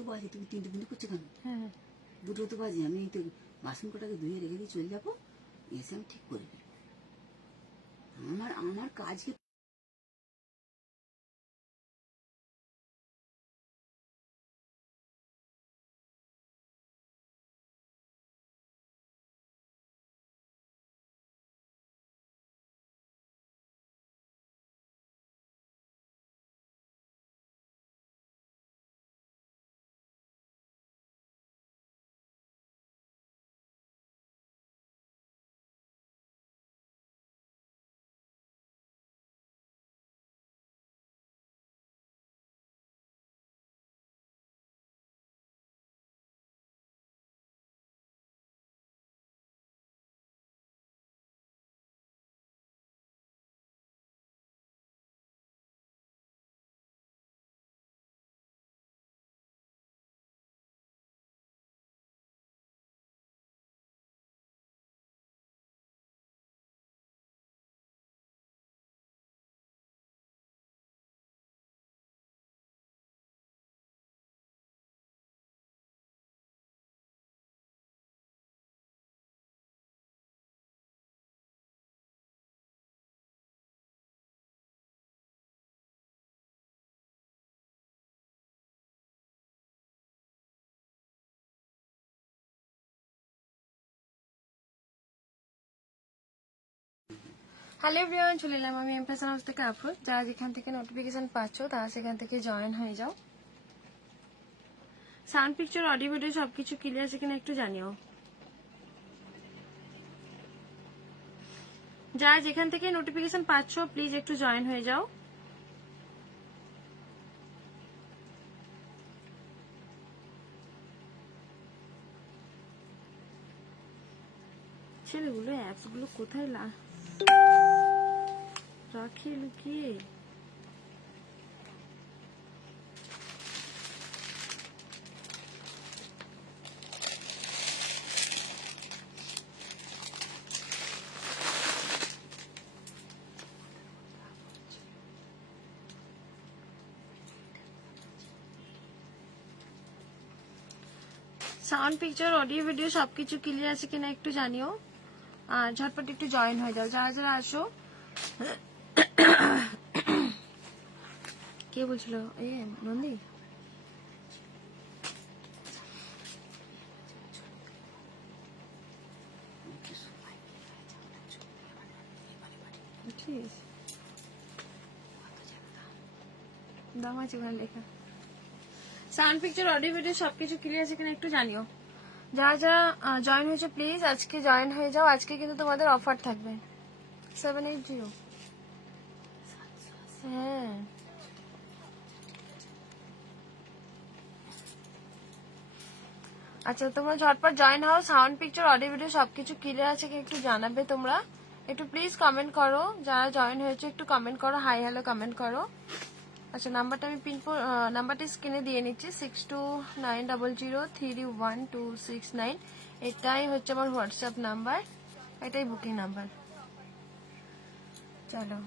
তো বাজে, তুমি 3টে ফোন করছো কেন? হ্যাঁ 2টো তো বাজে, আমি তো বাসন কটাকে ধুয়ে রেখে দিয়ে চলে যাবো, এসে আমি ঠিক করে দিই। আমার কাজকে হ্যালো এভরিওয়ান, চলে এলাম আমি এমপ্রেস হাউস থেকে আফরোজ। যারা যেখান থেকে নোটিফিকেশন পাচ্ছ তারা সেখান থেকে জয়েন হয়ে যাও। সাউন্ড পিকচার অডিও ভিডিও সবকিছু ক্লিয়ার আছে কিনা একটু জানিও। যারা যেখান থেকে নোটিফিকেশন পাচ্ছ প্লিজ একটু জয়েন হয়ে যাও। ছেলেগুলো অ্যাপস গুলো কোথায় রাখি লুকিয়ে? সাউন্ড পিকচার অডিও ভিডিও সবকিছু ক্লিয়ার আছে কিনা একটু জানিও। আর ঝটপট একটু জয়েন হয়ে যাও যারা যারা আসো। কে বলছিল? নন্দী। দাম আছে ওখানে লেখা। সাউন্ড পিকচার অডিও ভিডিও সবকিছু ক্লিয়ার আছে কিনা একটু জানিও। যারা যারা জয়েন হয়েছে প্লিজ আজকে জয়েন হয়ে যাও। আজকে কিন্তু তোমাদের অফার থাকবে 780। হ্যাঁ আচ্ছা, তোমরা ঝটপট জয়েন হও। সাউন্ড পিকচার অডিও ভিডিও সবকিছু ক্লিয়ার আছে কি একটু জানাবে তোমরা। একটু প্লিজ কমেন্ট করো। যারা জয়েন হয়েছে একটু কমেন্ট করো, হাই হ্যালো কমেন্ট করো। আচ্ছা, নাম্বারটা আমি নাম্বারটা স্ক্রিনে দিয়ে নিচ্ছি 6290031269। এটাই হচ্ছে আমার হোয়াটসঅ্যাপ নাম্বার, এটাই বুকিং নাম্বার। চলো,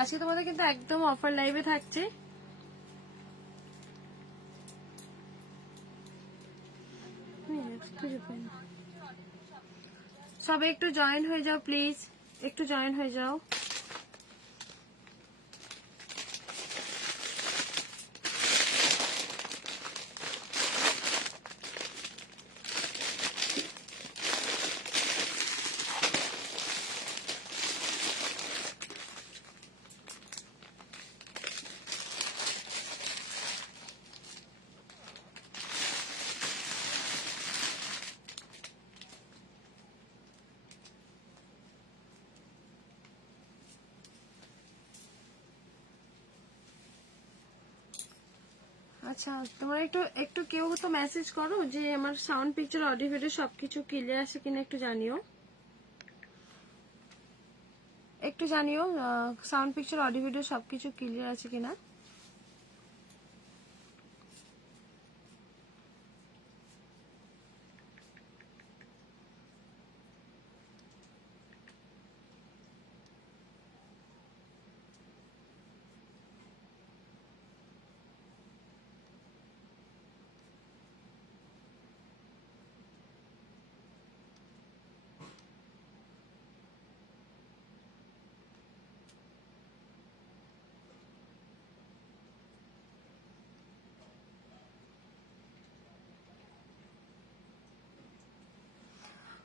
আজকে তোমাদের কিন্তু একদম অফার লাইভে থাকছে। সবাই একটু জয়েন হয়ে যাও প্লিজ, একটু জয়েন হয়ে যাও। আচ্ছা, তোমরা একটু একটু কেউ তো মেসেজ করো যে আমার সাউন্ড পিকচার অডিও ভিডিও সবকিছু ক্লিয়ার আছে কিনা একটু জানিও। একটু জানিও সাউন্ড পিকচার অডিও ভিডিও সবকিছু ক্লিয়ার আছে কিনা।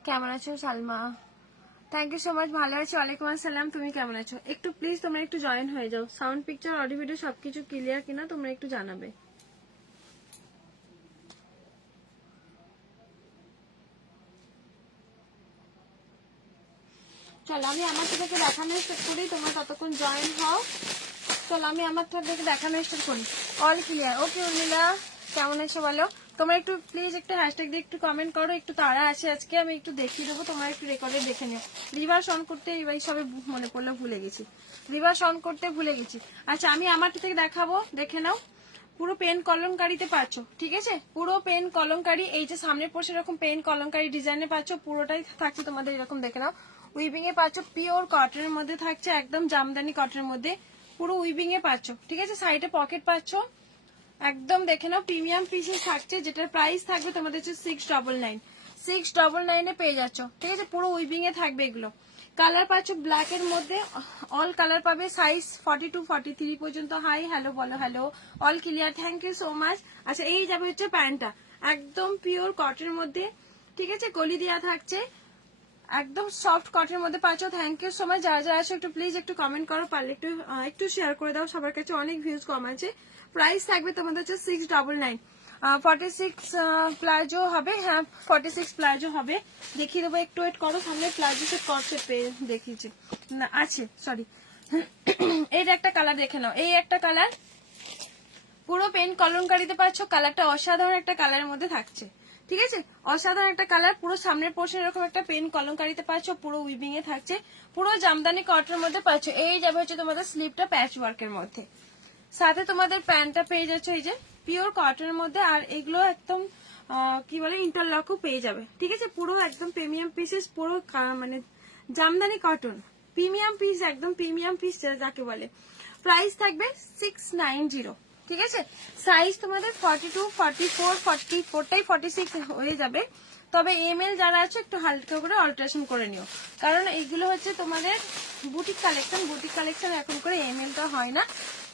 কেমন আছো Salma? Thank you so much, ভালো আছি, ওয়ালাইকুম আসসালাম। তুমি কেমন আছো? একটু প্লিজ তোমরা একটু জয়েন হয়ে যাও। সাউন্ড পিকচার অডিও ভিডিও সবকিছু ক্লিয়ার কিনা তোমরা একটু জানাবে। চলো আমি আমার থেকে দেখানো স্টার্ট করি, তোমরা ততক্ষণ জয়েন হও। চলো আমি আমার থেকে দেখানো স্টার্ট করি। অল ক্লিয়ার, ওকে উর্মিলা কেমন আছো বলো? তোমরা একটু প্লিজ একটু হ্যাশট্যাগ দিয়ে একটু কমেন্ট করো। একটু তাড়া আছে আজকে, আমি একটু দেখিয়ে দেবো, তোমরা একটু রেকর্ডে দেখে নিও। রিভার্স অন করতে এবার সবে মনে পড়লো, ভুলে গেছি, রিভার্স অন করতে ভুলে গেছি। আচ্ছা আমি আমারটা থেকে দেখাবো, দেখে নাও। পুরো পেন কলমকারিতে পাচ্ছ, ঠিক আছে? পুরো পেন কলমকারি, এই যে সামনের পোর্শন এরকম পেন কলমকারি ডিজাইনে পাচ্ছ, পুরোটাই থাকছে তোমাদের এরকম, দেখে নাও। উইভিং এ পাচ্ছ, পিওর কটনের মধ্যে থাকছে, একদম জামদানি কটনের মধ্যে পুরো উইভিং এ পাচ্ছ, ঠিক আছে? সাইডে পকেট পাচ্ছ, একদম দেখে নাও প্রিমিয়াম পিসেস থাকছে, যেটার প্রাইস থাকবে তোমাদের হচ্ছে 699। 699 পেয়ে যাচ্ছ, ঠিক আছে? পুরো উইভিং এ থাকবে এগুলো। কালার পাচ্ছ ব্ল্যাক এর মধ্যে, অল কালার পাবে, সাইজ 42 43 পর্যন্ত। হাই হ্যালো বলো, hello, all clear, thank you so much. আচ্ছা এই যাবে হচ্ছে প্যান্টটা, একদম পিওর কটনের মধ্যে, ঠিক আছে? কলি দেওয়া থাকছে, একদম সফট কটনের মধ্যে পাচ্ছ। Thank you so much. যারা যারা আছো একটু প্লিজ একটু কমেন্ট করো, পারলে একটু শেয়ার করে দাও, সবার কাছে অনেক ভিউজ কম আছে। প্রাইস থাকবে তোমাদের হচ্ছে 699। 46 প্লাজো হবে, হ্যাঁ 46 প্লাজো হবে, দেখিয়ে দেবো, একটু ওয়েট করো। সামনে প্লাজো সে কটসে পেয়ে দেখিয়েছে না, আছে সরি। এইটা একটা কালার দেখে নাও, এই একটা কালার পুরো পেন কলমকারিতে পাচ্ছ, কালারটা অসাধারণ একটা কালারের মধ্যে থাকছে, ঠিক আছে? অসাধারণ একটা কালার, পুরো সামনের পোর্শন এরকম একটা পেন কলমকারিতে পাচ্ছ, পুরো উইভিং এ থাকছে, পুরো জামদানি কটনের মধ্যে পাচ্ছ। এই যাবে হচ্ছে তোমাদের স্লিপটা প্যাচ ওয়ার্কের মধ্যে, সাথে তোমাদের প্যান্টটা পেয়ে যাচ্ছে এই যে পিওর কটনের মধ্যে, আর এগুলো একদম কি বলে ইন্টারলকও পেয়ে যাবে, ঠিক আছে? পুরো একদম প্রিমিয়াম পিসেস, পুরো মানে জামদানি কটন প্রিমিয়াম পিস, একদম প্রিমিয়াম পিস যাকে বলে। প্রাইস থাকবে 690, ঠিক আছে? সাইজ তোমাদের 42 44 44টাই 46 হয়ে যাবে, তবে এমএল যারা আছে একটু হালকা করে অল্টারেশন করে নিও, কারণ এইগুলো হচ্ছে তোমাদের বুটিক কালেকশন। বুটিক কালেকশন এখন করে এমএলটা হয় না,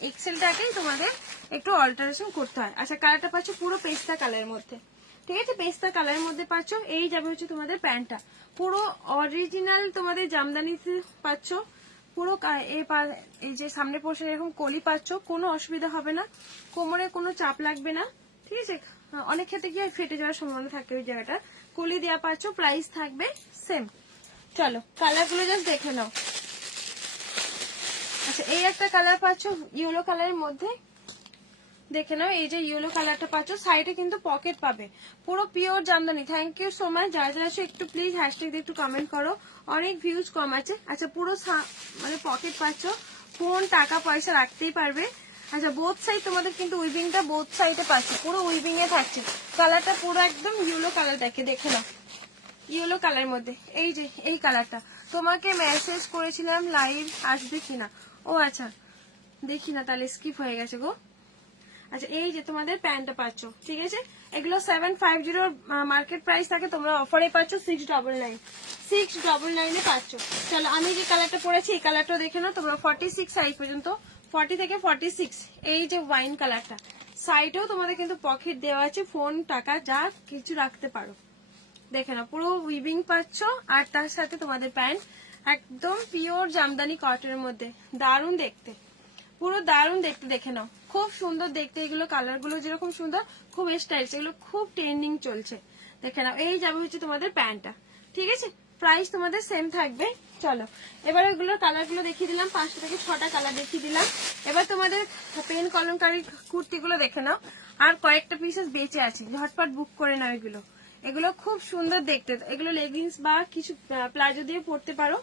এক্সেলটাকেই তোমাদের একটু অল্টারেশন করতে হয়। আচ্ছা কালারটা পাচ্ছ পুরো পেস্তা কালারের মধ্যে, ঠিক আছে? পেস্তা কালারের মধ্যে পাচ্ছ। এই যাবে হচ্ছে তোমাদের প্যান্টটা, পুরো অরিজিনাল তোমাদের জামদানিতে পাচ্ছ, পুরো এই যে সামনে পোর্শন এরকম কলি পাচ্ছ, কোনো অসুবিধা হবে না, কোমরে কোনো চাপ লাগবে না, ঠিক আছে? অনেক ক্ষেত্রে কি ফেটে যাওয়ার সম্ভাবনা থাকে ওই জায়গাটা, কলি দেওয়া পাচ্ছ। প্রাইস থাকবে সেম। চলো কালারগুলো জাস্ট দেখে নাও। আচ্ছা এই একটা কালার পাচ্ছ ইয়েলো কালারের মধ্যে, দেখে নাও, এই যে ইয়েলো কালারটা পাচ্ছ, সাইডে কিন্তু পকেট পাবে, পুরো pure Jamdani. Thank you so much. যারা যারা আছো একটু প্লিজ হ্যাশট্যাগ দিয়ে একটু কমেন্ট করো, অনেক ভিউজ কম আছে। আচ্ছা পুরো মানে পকেট পাচ্ছ, ফোন টাকা পয়সা রাখতেই পারবে। আচ্ছা বোথ সাইড তোমাদের কিন্তু উইভিংটা বোথ সাইডে পাচ্ছে, পুরো উইভিং এ থাকছে। কালারটা পুরো একদম ইয়েলো কালার, দেখে নাও ইয়েলো কালারের মধ্যে। এই যে এই কালারটা তোমাকে মেসেজ করেছিলাম লাইভ আসবে কিনা, ও আচ্ছা দেখি না, তাহলে স্কিপ হয়ে গেছে গো। আচ্ছা এই যে তোমাদের প্যান্টটা পাচ্ছ, ঠিক আছে? এগুলো 750 মার্কেট প্রাইস থাকে, তোমরা অফারে পাচ্ছ 699। 699 পাচ্ছ। চলো আমি যে কালারটা পরেছি এই কালারটা দেখে নাও তোমরা, 46 সাইজ পর্যন্ত, 40 থেকে 46। এই যে ওয়াইন কালারটা, সাইডেও তোমাদের কিন্তু পকেট দেওয়া আছে, ফোন টাকা যা কিছু রাখতে পারো। দেখে নাও পুরো উইভিং পাচ্ছ, আর তার সাথে তোমাদের প্যান্ট একদম পিওর জামদানি কটনের মধ্যে, দারুণ দেখতে, পুরো দারুণ দেখতে। দেখে নাও খুব সুন্দর দেখতে, এগুলো কালার গুলো যেরকম সুন্দর, খুব স্টাইলিশ, এগুলো খুব ট্রেন্ডিং চলছে। দেখে নাও এই যাবে হচ্ছে তোমাদের প্যান্টটা, ঠিক আছে? প্রাইস তোমাদের সেম থাকবে। চলো এবার ওইগুলোর কালার গুলো দেখিয়ে দিলাম, 5টা থেকে 6টা কালার দেখিয়ে দিলাম। এবার তোমাদের পেন কলমকারী কুর্তিগুলো দেখে নাও, আর কয়েকটা পিসেস বেঁচে আছে, ঝটপট বুক করে নাও এগুলো। এগুলো খুব সুন্দর দেখতে, এগুলো লেগিংস বা কিছু প্লাজো দিয়ে পরতে পারো।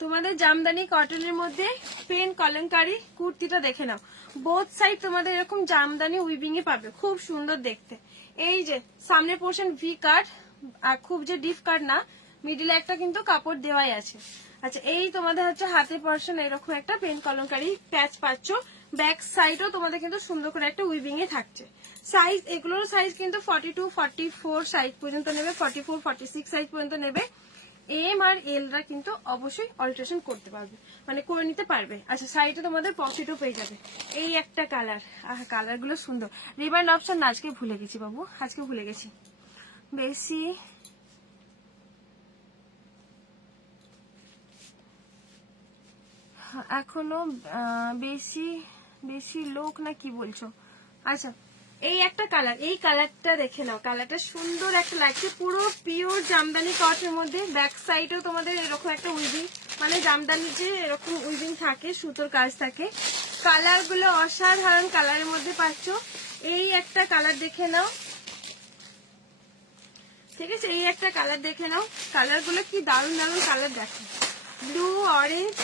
তোমাদের জামদানি কটনের মধ্যে পেন কলমকারী কুর্তিটা দেখে নাও, বোথ সাইড তোমাদের এরকম জামদানি উইভিং এ পাবে, খুব সুন্দর দেখতে। এই যে সামনে পোর্শন ভি কাট, আর খুব যে ডিপ কাট না, মিডিলে একটা কিন্তু কাপড় দেওয়াই আছে। আচ্ছা এই তোমাদের হচ্ছে হাতের পোর্শন এরকম একটা পেন কলমকারী প্যাচ পাচ্ছ, ব্যাক সাইডও তোমাদের কিন্তু সুন্দর করে একটা উইভিং এ থাকছে। সাইজ এগুলোর সাইজ কিন্তু 42 44 সাইজ পর্যন্ত নেবে, 44 46 সাইজ পর্যন্ত নেবে। এম আর এলরা কিন্তু অবশ্যই অল্টারেশন করতে পারবে, মানে করে নিতে পারবে। আচ্ছা সাইডে তোমাদের পকেটও পেয়ে যাবে। এই একটা কালার, কালার গুলো সুন্দর। রিবাইন্ড অপশন আজকে ভুলে গেছি বাবু, আজকে ভুলে গেছি। বেশি এখনো বেশি বেশি লোক না কি বলছো? আচ্ছা, এই একটা কালার, এই কালারটা দেখে নাও, কালারটা সুন্দর একটা লাগছে, পুরো পিওর জামদানি কটের মধ্যে। ব্যাক সাইডেও তোমাদের এরকম একটা উইভিং, মানে জামদানি যে এরকম উইভিং থাকে, সুতোর কাজ থাকে। কালার গুলো অসাধারণ কালারের মধ্যে পাচ্ছ। এই একটা কালার দেখে নাও, ঠিক আছে, এই একটা কালার দেখে নাও। কালার গুলো কি দারুণ দারুণ কালার দেখো, ব্লু, অরেঞ্জ,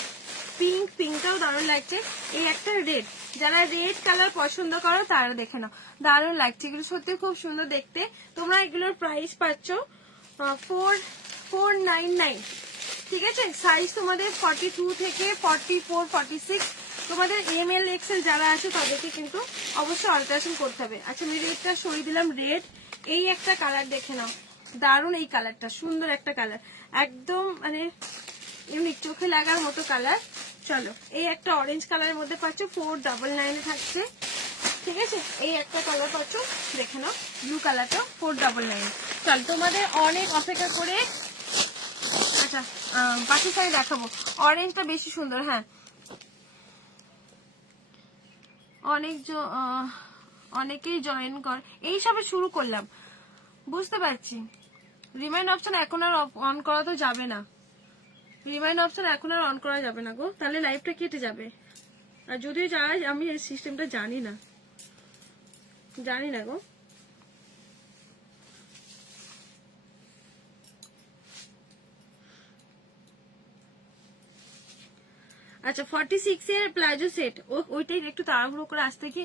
পিঙ্ক, পিঙ্কটাও দারুণ লাগছে। এই একটা রেড, যারা রেড কালার পছন্দ করো তারা দেখে নাও, দারুণ লাগছে। এগুলো সত্যি খুব সুন্দর দেখতে। তোমরা এগুলোর প্রাইস পাচ্ছ 4499, ঠিক আছে। সাইজ তোমাদের 42 থেকে 44, 46। তোমাদের ML XL যারা আছে তাদেরকে কিন্তু অবশ্যই অল্টারেশন করতে হবে। আচ্ছা, আমি রেডটা সরিয়ে দিলাম, রেড। এই একটা কালার দেখে নাও, দারুণ এই কালারটা, সুন্দর একটা কালার, একদম মানে ইউনিক, চোখে লাগার মতো কালার। চলো, এই একটা অরেঞ্জ কালারের মধ্যে পাচ্ছ, 499 থাকছে, ঠিক আছে। এই একটা কালার পাচ্ছ, দেখে নাও, ব্লু কালারটা 499। চল, তোমাদের অনেক অপেক্ষা করে, আচ্ছা পাকিস্তানি দেখাবো। অরেঞ্জটা বেশি সুন্দর, হ্যাঁ। অনেকেই জয়েন কর, এইসবে শুরু করলাম, বুঝতে পারছি। রিমাইন্ড অপশন এখন আর অন করা তো যাবে না, রিমাইন্ড অপশন এখন আর অন করা যাবে না গো, তাহলে লাইভটা কেটে যাবে। আর যদিও যায়, আমি এই সিস্টেমটা জানি না গো। আচ্ছা, 46 এর প্লাজো সেট, ওইটাই একটু তাড়াহুড়ো করে আসতে কি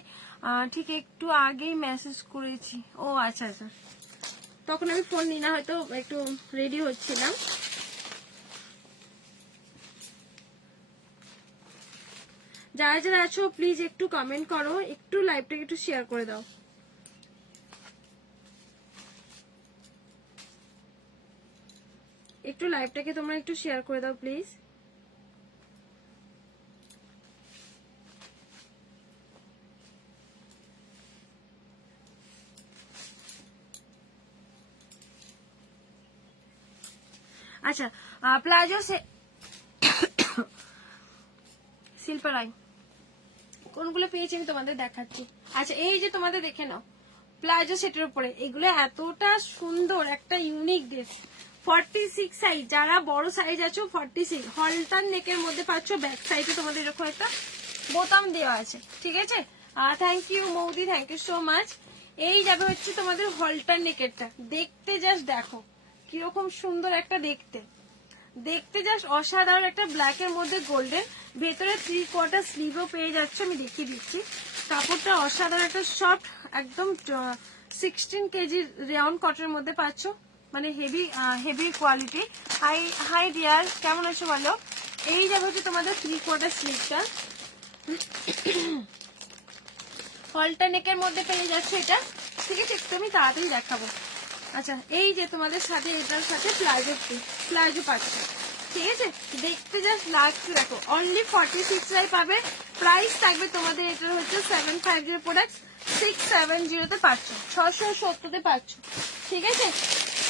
ঠিক একটু আগেই মেসেজ করেছি। ও আচ্ছা আচ্ছা, তখন আমি ফোন নিই না, হয়তো একটু রেডি হচ্ছিলাম। যারা যারা আছো প্লিজ একটু কমেন্ট করো, একটু লাইভটাকে একটু শেয়ার করে দাও। একটু লাইভটাকে তোমরা একটু শেয়ার করে দাও প্লিজ। আচ্ছা, প্লাজো সে শিল্পারাই কোনগুলো পেয়েছি আমি তোমাদের দেখাচ্ছি। আচ্ছা, এই যে তোমাদের দেখে নাও, প্লাজো সেটের উপরে এগুলো এতটা সুন্দর একটা ইউনিক ড্রেস। 46 সাইজ, যারা বড় সাইজ আছো 46, হলটার নেকের মধ্যে পাচ্ছ, ব্যাক সাইডে তোমাদের এরকম একটা বোতাম দেওয়া আছে, ঠিক আছে। থ্যাংক ইউ মৌদি, থ্যাংক ইউ সো মাচ। এই যাবে হচ্ছে তোমাদের হলটার নেকেরটা, দেখতে জাস্ট দেখো কিরকম সুন্দর একটা দেখতে জাস্ট অসাধারণ একটা ব্ল্যাক এর মধ্যে গোল্ডেন, ভেতরে 3/4 স্লিভও পেয়ে যাচ্ছে, আমি দেখিয়ে দিচ্ছি। কাপড়টা অসাধারণ একটা সফট, একদম 16 কেজি রেয়ন কটনের মধ্যে পাচ্ছ, মানে হেভি কোয়ালিটি। হাই ডিয়ার, কেমন আছো বলো। এই যাবে হচ্ছে তোমাদের 3/4 স্লিভটা, হলটা নেকের মধ্যে পেয়ে যাচ্ছে এটা, ঠিক আছে। একটু আমি তাড়াতাড়ি দেখাবো। আচ্ছা, এই যে তোমাদের সাথে এটার সাথে প্লাজো পাচ্ছে, ঠিক আছে। দেখতে জাস্ট লাগছে দেখো, অনলি 46 পাবে। প্রাইস থাকবে তোমাদের এটার হচ্ছে 750 প্রোডাক্ট 670 পাচ্ছ, 670 পাচ্ছ, ঠিক আছে,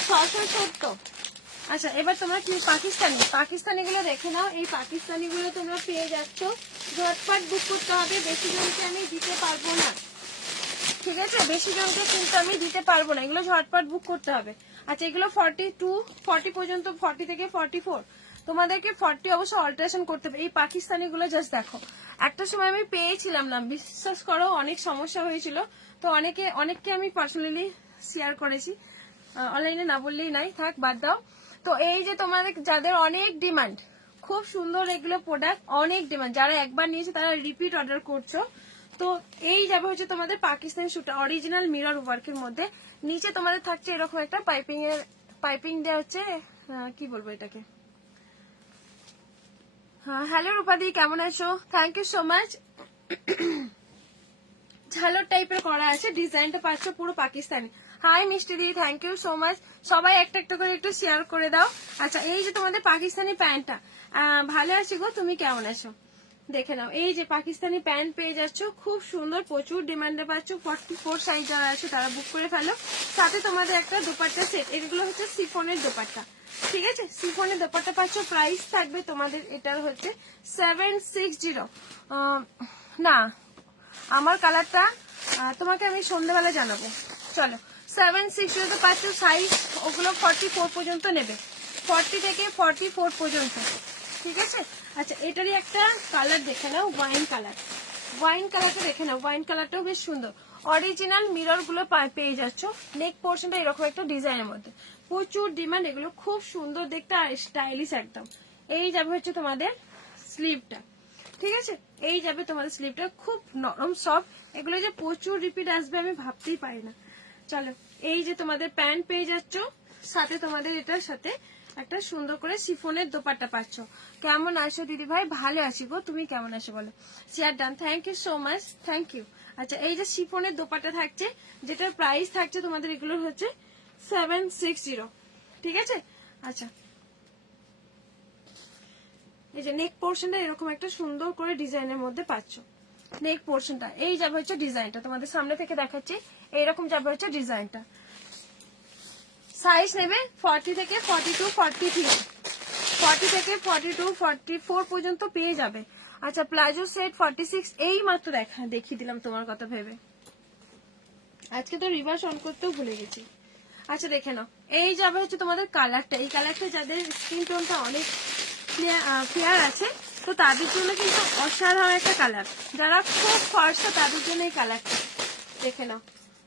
670। আচ্ছা, এবার তোমরা কি পাকিস্তানি গুলো দেখে নাও। এই পাকিস্তানি গুলো তোমরা পেয়ে যাচ্ছ, ঝটপট বুক করতে হবে, বেশি জনকে আমি দিতে পারবো না, ঠিক আছে, বেশি জনকে কিন্তু আমি দিতে পারবো না, এগুলো ঝটপট বুক করতে হবে। আচ্ছা, এগুলো 40 পর্যন্ত, 40 থেকে 44, তোমাদেরকে 40 অবশ্য অল্টারেশন করতে হবে। এই পাকিস্তানি গুলো জাস্ট দেখো, একটা সময় আমি পেয়েছিলাম না, বিশ্বাস করো অনেক সমস্যা হয়েছিল, তো অনেককে আমি পার্সোনালি শেয়ার করেছি, অনলাইনে না বললেই নাই, থাক বাদ দাও। তো এই যে তোমাদের যাদের অনেক ডিমান্ড, খুব সুন্দর এগুলো প্রোডাক্ট, অনেক ডিমান্ড, যারা একবার নিয়েছে তারা রিপিট অর্ডার করছো। তো এই যাবে হচ্ছে তোমাদের পাকিস্তানি সুটটা, অরিজিনাল মিরর ওয়ার্কের মধ্যে, নিচে তোমাদের থাকছে এরকম একটা পাইপিং দেওয়া হচ্ছে, কি বলবো এটাকে। হ্যাঁ, হ্যালো রূপাদি, কেমন আছো, থ্যাংক ইউ সো মাচ। ঝালর টাইপের করা আছে, ডিজাইনটা পাচ্ছ পুরো পাকিস্তানি। হাই মিষ্টি দি, থ্যাংক ইউ সো মাচ। সবাই একটা একটা করে একটু শেয়ার করে দাও। আচ্ছা, এই যে তোমাদের পাকিস্তানি প্যান্টটা, ভালো আছি গো, তুমি কেমন আছো। দেখে নাও, এই যে পাকিস্তানি প্যান্ট পেয়ে যাচ্ছ, খুব সুন্দর, প্রচুর ডিমান্ডে পাচ্ছ। 44 সাইজ যারা আছে তারা বুক করে ফেলো। সাথে তোমাদের একটা দোপাট্টা সেট, এগুলো হচ্ছে সিফনের দোপাট্টা, ঠিক আছে? সিফনের দোপাট্টা পাচ্ছ, প্রাইস থাকবে তোমাদের এটার হচ্ছে 760। না, আমার কালারটা তোমাকে আমি সন্ধ্যাবেলা জানাবো। চলো, 760 পাচ্ছ। সাইজ ওগুলো 44 পর্যন্ত নেবে, 40 থেকে 44 পর্যন্ত, ঠিক আছে? আচ্ছা, এটারই একটা কালার দেখে নাও, ওয়াইন কালার। ওয়াইন কালারটা দেখে নাও, ওয়াইন কালারটাও বেশ সুন্দর। অরিজিনাল মিরর গুলো পেয়ে যাচ্ছ। নেক পোর্শনটা এরকম একটা ডিজাইনের মধ্যে, প্রচুর ডিমান্ড, এগুলো খুব সুন্দর দেখতে আর স্টাইলিশ একদম। এই যাবে হচ্ছে তোমাদের স্লিভটা, ঠিক আছে? এই যাবে তোমাদের স্লিভটা, খুব নরম সফট। এগুলো যে প্রচুর রিপিট আসবে আমি ভাবতেই পারি না। চলো, এই যে তোমাদের প্যান্ট পেয়ে যাচ্ছ, সাথে তোমাদের এটার সাথে একটা সুন্দর করে শিফনের দোপাট্টা পাচ্ছ। কেমন আছো দিদি ভাই? ভালো আছি গো, তুমি কেমন আছো বলো? Share done, thank you so much, thank you. আচ্ছা, এই যে শিফনের দোপাট্টা থাকছে, যেটার প্রাইস থাকছে তোমাদের এগুলোর হচ্ছে 760, ঠিক আছে? আচ্ছা, এই যে নেক পোর্শনটা এরকম একটা সুন্দর করে ডিজাইনের মধ্যে পাচ্ছ। নেক পোর্শনটা এই যাবে হচ্ছে ডিজাইনটা, তোমাদের সামনে থেকে দেখাচ্ছি, এইরকম যাবে হচ্ছে ডিজাইনটা। সাইজ নেবে 40 থেকে 42, 43, 40 থেকে 42, 44 পর্যন্ত পেয়ে যাবে। আচ্ছা, প্লাজো সেট 46, এই মাত্র দেখিয়ে দিলাম তোমার কথা ভেবে। আজকে তো রিভার্স অন করতেও ভুলে গেছি। আচ্ছা, দেখে নাও, এই যাবে হচ্ছে তোমাদের কালারটা। এই কালারটা যাদের স্কিন টোনটা অনেক ফেয়ার আছে, তো তাদের জন্য কিন্তু অসাধারণ একটা কালার। যারা খুব ফর্সা তাদের জন্য এই কালারটা দেখে নাও।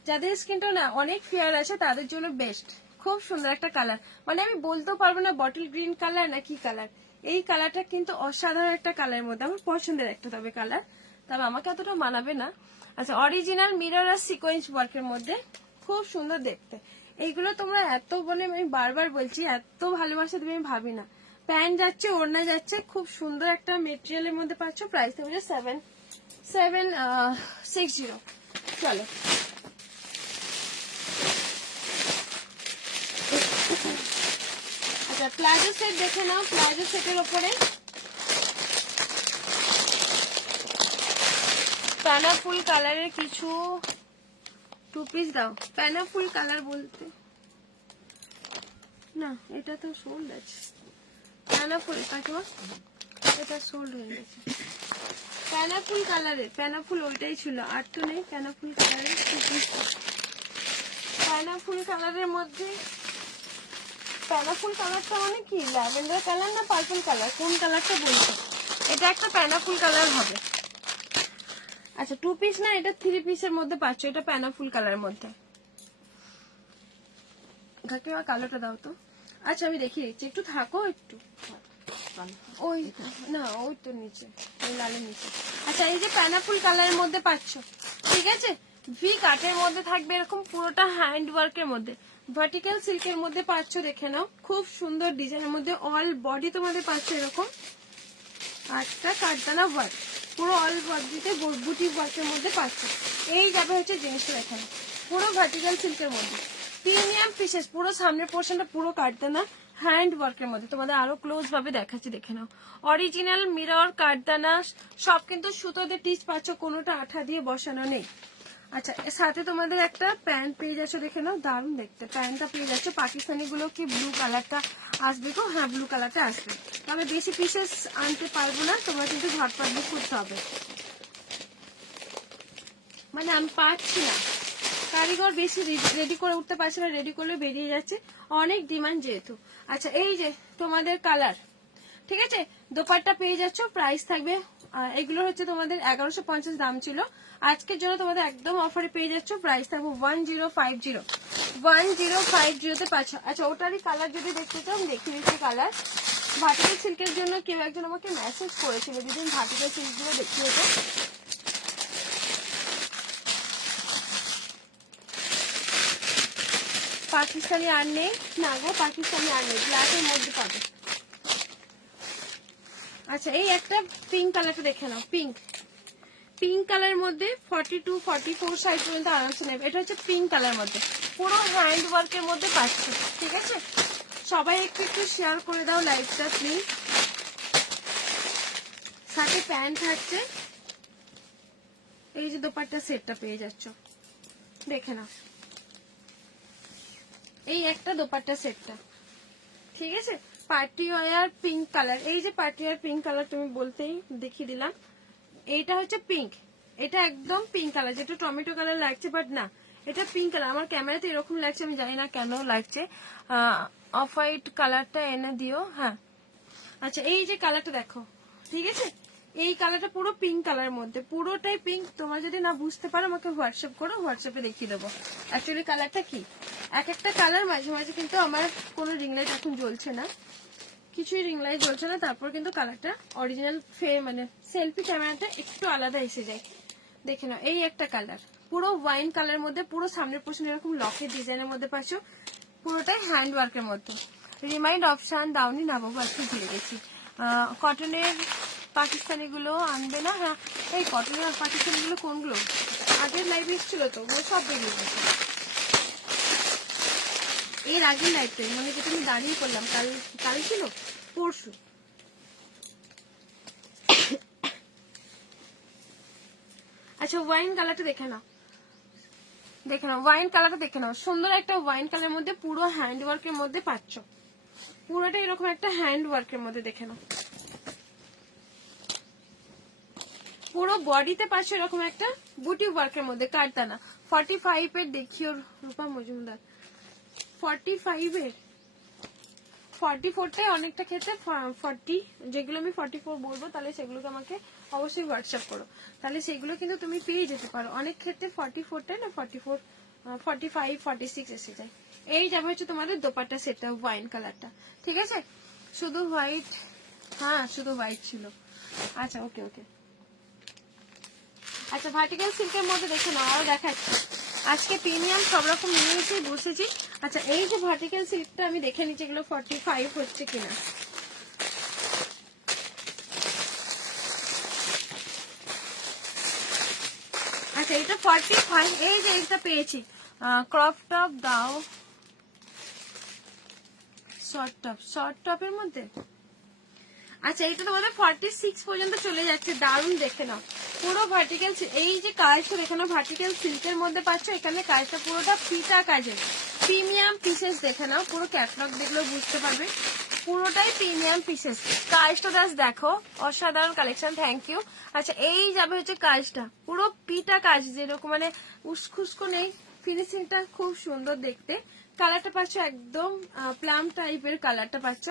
যাদের স্কিন টোন অনেক ফেয়ার আছে তাদের জন্য বেস্ট, খুব সুন্দর একটা কালার। মানে আমি বলতেও পারবো না বটল গ্রিন কালার না কি কালার। এই কালারটা কিন্তু অসাধারণ একটা কালারের মধ্যে, আমার পছন্দের একটা তবে কালার, তবে আমাকে অতটা মানাবে না। আচ্ছা, অরিজিনাল মিরর আর সিকোয়েন্স ওয়ার্কের মধ্যে, খুব সুন্দর দেখতে। এইগুলো তোমরা এত বলে, আমি বারবার বলছি, এত ভালোবাসা দেবে আমি ভাবি না। প্যান্ট যাচ্ছে, ওড়না যাচ্ছে, খুব সুন্দর একটা মেটেরিয়ালের মধ্যে পাচ্ছ। প্রাইস হচ্ছে 760। চলো, আচ্ছা, প্লাজো সেট দেখে নাও। প্লাজো সেটের ওপরে পানাফুল কালারের কিছু টু পিস দাও। পানাফুল কালার বলতে না, এটা তো সোল্ড আছে। পানাফুল কাকিমা, এটা সোল্ড হয়ে গেছে। পানাফুল কালারের, পানাফুল ওইটাই ছিল, আর তো নেই। পানাফুল কালারের টু পিস, পানাফুল কালারের মধ্যে, পানাফুল কালারটা মানে কি, ল্যাভেন্ডার কালার না পার্পল কালার, কোন কালারটা বলছো? এটা একটা পানাফুল কালার হবে। আচ্ছা, টু পিস না, এটা 3 পিসের মধ্যে পাচ্ছ। এটা পানাফুল কালারের মধ্যে। কাকিমা কালোটা দাও তো। আচ্ছা, আমি দেখিয়ে দিচ্ছি, একটু থাকো একটু। ওই না, ওই তো নিচে, ওই লালের নিচে। আচ্ছা, এই যে পানাফুল কালারের মধ্যে পাচ্ছ, ঠিক আছে? ভি কাটের মধ্যে থাকবে, এরকম পুরোটা হ্যান্ড ওয়ার্কের মধ্যে, ভার্টিক্যাল সিল্কের মধ্যে পাচ্ছ। দেখে নাও, খুব সুন্দর ডিজাইনের মধ্যে, অল বডি তোমাদের পাচ্ছ এরকম আটটা কাটদানা ওয়ার্ক, পুরো অল বডিতে বুটি ওয়ার্কের মধ্যে পাচ্ছ। এই যাবে হচ্ছে জিনিসটা, এখানে পুরো ভার্টিক্যাল সিল্কের মধ্যে, প্রিমিয়াম পিসেস, পুরো সামনের পোর্শনটা পুরো কাটদানা হ্যান্ড ওয়ার্কের মধ্যে। তোমাদের আরো ক্লোজ ভাবে দেখাচ্ছি, দেখে নাও। অরিজিনাল মিরর, কাটদানা সব কিন্তু সুতোতে টিচ পাচ্ছ, কোনোটা আঠা দিয়ে বসানো নেই। আচ্ছা, এর সাথে তোমাদের একটা প্যান্ট পেয়ে যাচ্ছ, দেখে নাও, দারুণ দেখতে প্যান্টটা পেয়ে যাচ্ছ। পাকিস্তানি গুলো কি ব্লু কালারটা আসবে গো? হ্যাঁ, ব্লু কালারটা আসবে, তবে বেশি পিসেস আনতে পারবো না, তোমরা কিন্তু ঝটপট বুক করতে হবে। মানে আমি পাচ্ছি না, কারিগর বেশি রেডি করে উঠতে পারছে না, রেডি করলে বেরিয়ে যাচ্ছে, অনেক ডিমান্ড যেহেতু। আচ্ছা, এই যে তোমাদের কালার, ঠিক আছে? দোপাট্টা পেয়ে যাচ্ছ, প্রাইস থাকবে, এগুলো হচ্ছে তোমাদের 1150 দাম ছিল, আজকের জন্য তোমাদের একদম অফারে পেয়ে যাচ্ছ। প্রাইস থাকবে 1050, 1050 পাচ্ছ। আচ্ছা, ওটারই কালার যদি দেখতে চাও আমি দেখিয়ে দিচ্ছি কালার। ভার্টিক্যাল সিল্কের জন্য কেউ একজন আমাকে মেসেজ করেছিল, দিদিন ভার্টিক্যাল সিল্ক গুলো দেখিয়ে দেবো। পাকিস্তানি আর নেই না গো, পাকিস্তানি আর নেই, ব্ল্যাকের মধ্যে পাবে। আচ্ছা, এই একটা পিঙ্ক কালারটা দেখে নাও, পিঙ্ক কালারের মধ্যে 42, 44 সাইজ পর্যন্ত আরামসে নেবে। এটা হচ্ছে পিঙ্ক কালার মধ্যে, পুরো হ্যান্ড ওয়ার্কের মধ্যে পাচ্ছে, ঠিক আছে? সবাই একটু শেয়ার করে দাও লাইভটা প্লিজ। সাথে প্যান্ট থাকছে। এই যে দোপাট্টা সেটটা পেয়ে যাচ্ছ, দেখে নাও। এই একটা দোপাট্টা সেটটা, ঠিক আছে। পার্টি ওয়্যার পিঙ্ক কালার, এই যে পার্টি ওয়্যার পিঙ্ক কালার তুমি বলতেই দেখিয়ে দিলাম। এইটা হচ্ছে পিঙ্ক, এটা একদম পিঙ্ক কালার, যেটা টমেটো কালার লাগছে বাট না, এটা পিঙ্ক কালার। আমার ক্যামেরাতে এরকম লাগছে, আমি জানি না কেন লাগছে। অফ হোয়াইট কালারটা এনে দিও। হ্যাঁ আচ্ছা, এই যে কালারটা দেখো, ঠিক আছে। এই কালারটা পুরো পিঙ্ক কালারের মধ্যে, পুরোটাই পিঙ্ক। তোমরা যদি না বুঝতে পারো আমাকে হোয়াটসঅ্যাপ করো, হোয়াটসঅ্যাপে দেখিয়ে দেবো অ্যাকচুয়ালি কালারটা কি। এক একটা কালার মাঝে মাঝে কিন্তু আমার কোনো রিং লাইট এখন জ্বলছে না, কিছুই রিং লাইট জ্বলছে না, তারপর কিন্তু কালারটা অরিজিনাল মানে সেলফি ক্যামেরাটা একটু আলাদা এসে যায়। দেখে নাও, এই একটা কালার পুরো ওয়াইন কালারের মধ্যে, পুরো সামনের পোর্শন এরকম লকের ডিজাইনের মধ্যে পাচ্ছ, পুরোটাই হ্যান্ড ওয়ার্কের মধ্যে। রিমাইন্ড অপশন দাউনি না বাবু, আজকে ভুলে গেছি। কটনের পাকিস্তানি গুলো আনবে না? হ্যাঁ, এই কটনের পাকিস্তানি গুলো কোনগুলো? আগের লাইভ এসেছিল তো, ওগুলো সব বেরিয়ে গেছে। এর আগের লাইভে মানে যেটা আমি দাঁড়িয়ে করলাম, কাল ছিল পরশু। আচ্ছা, ওয়াইন কালারটা দেখে নাও, দেখে নাও ওয়াইন কালারটা দেখে নাও, সুন্দর একটা ওয়াইন কালারের মধ্যে পুরো হ্যান্ড ওয়ার্কের মধ্যে পাচ্ছ, পুরোটা এরকম একটা হ্যান্ড ওয়ার্কের মধ্যে। দেখে নাও, পুরো বডিতে পাচ্ছ এরকম একটা বুটি ওয়ার্কের মধ্যে কারদানা। 45 এর দেখিও রূপা মজুমদার, 45 এর 44টাই অনেকটা ক্ষেত্রে 40, যেগুলো আমি 44 বলবো তাহলে সেগুলোকে আমাকে অবশ্যই হোয়াটসঅ্যাপ করো, তাহলে সেগুলো কিন্তু তুমি পেয়ে যেতে পারো। অনেক ক্ষেত্রে 44টাই না 44, 45, 46 এসে যায়। এই যাবে হচ্ছে তোমাদের দোপাট্টা সেটটা, ওয়াইন কালারটা, ঠিক আছে। শুধু হোয়াইট, হ্যাঁ শুধু হোয়াইট ছিল। আচ্ছা ওকে ওকে। আচ্ছা, ভার্টিক্যাল সিল্কের মধ্যে দেখে নাও, আরো দেখাচ্ছি। আজকে প্রিমিয়াম সব রকম নিয়ে এসে বসেছি। আচ্ছা, এই যে ভার্টিক্যাল সিল্কটা আমি দেখে নিচ্ছি এগুলো 45 হচ্ছে কিনা। আচ্ছা, এটা 45। এই যে এটা পেয়েছি, ক্রপ টপ দাও, শর্ট টপের মধ্যে। আচ্ছা, এটা তোমাদের 46 পর্যন্ত চলে যাচ্ছে, দারুণ। দেখে নাও পুরো ভার্টিক্যাল, এই যে কাজটা দেখে নাও, ভার্টিক্যাল সিল্কের মধ্যে পাচ্ছ। এখানে কাজটা পুরোটা ফিতা কাজের, প্রিমিয়াম পিসেস। দেখে নাও, পুরো ক্যাটলগ দেখলেও বুঝতে পারবে, পুরোটাই প্রিমিয়াম পিসেস। কাজটা জাস্ট দেখো, অসাধারণ কালেকশন, থ্যাংক ইউ। আচ্ছা, এই যাবে হচ্ছে কাজটা, পুরো পিটা কাজ, যেরকম মানে উস্কুস্কো নেই, ফিনিশিংটা খুব সুন্দর দেখতে। কালারটা পাচ্ছ একদম প্লাম টাইপের কালারটা পাচ্ছ।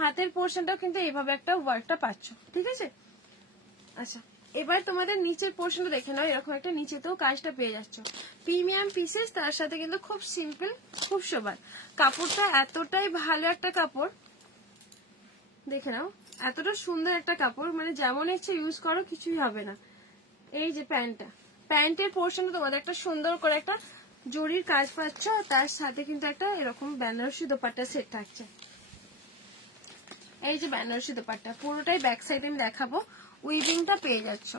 হাতের পোর্শনটাও কিন্তু এইভাবে একটা ওয়ার্কটা পাচ্ছ, ঠিক আছে। আচ্ছা, এবার তোমাদের নিচের পোর্শনটা দেখে নাও, এরকম একটা নিচেতেও কাজটা পেয়ে যাচ্ছ, প্রিমিয়াম পিসেস। তার সাথে কিন্তু খুব সিম্পল, খুব সোবার। কাপড়টা এতটাই ভালো একটা কাপড়, দেখে নাও এতটা সুন্দর একটা কাপড়, মানে যেমন ইচ্ছে ইউজ করো, কিছুই হবে না। এই যে প্যান্টটা, প্যান্টের পোর্শনটা তোমাদের একটা সুন্দর করে একটা জরির কাজ পাচ্ছ, তার সাথে কিন্তু একটা এরকম বেনারসি দোপাট্টা সেট থাকছে। এই যে বেনারসি দোপাট্টা, পুরোটাই ব্যাক সাইড আমি দেখাবো। উইভিংটা পেয়ে যাচ্ছ,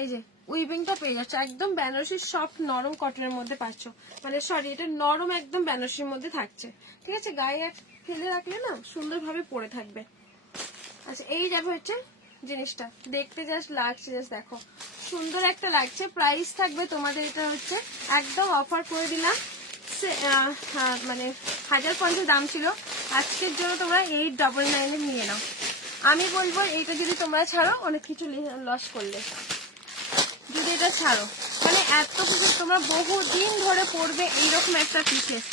এই যে উইভিংটা পেয়ে যাচ্ছ, একদম বেনারসি সফট নরম কটনের মধ্যে পাচ্ছ, মানে সরি এটা নরম একদম বেনারসির মধ্যে থাকছে, ঠিক আছে। গায়ে ফেলে রাখলে না সুন্দরভাবে পরে থাকবে। আচ্ছা, এই যাবে হচ্ছে জিনিসটা, দেখতে জাস্ট লাগছে, জাস্ট দেখো সুন্দর একটা লাগছে। প্রাইস থাকবে তোমাদের, এটা হচ্ছে একদম অফার করে দিলাম, মানে 1050 দাম ছিল, আজকের জন্য তোমরা 899 নিয়ে নাও। আমি বলবো এইটা যদি তোমরা ছাড়ো, অনেক কিছু লস করলে, যদি এটা ছাড়ো, মানে এত কিছু তোমরা বহুদিন ধরে পড়বে এইরকম একটা পিসেস,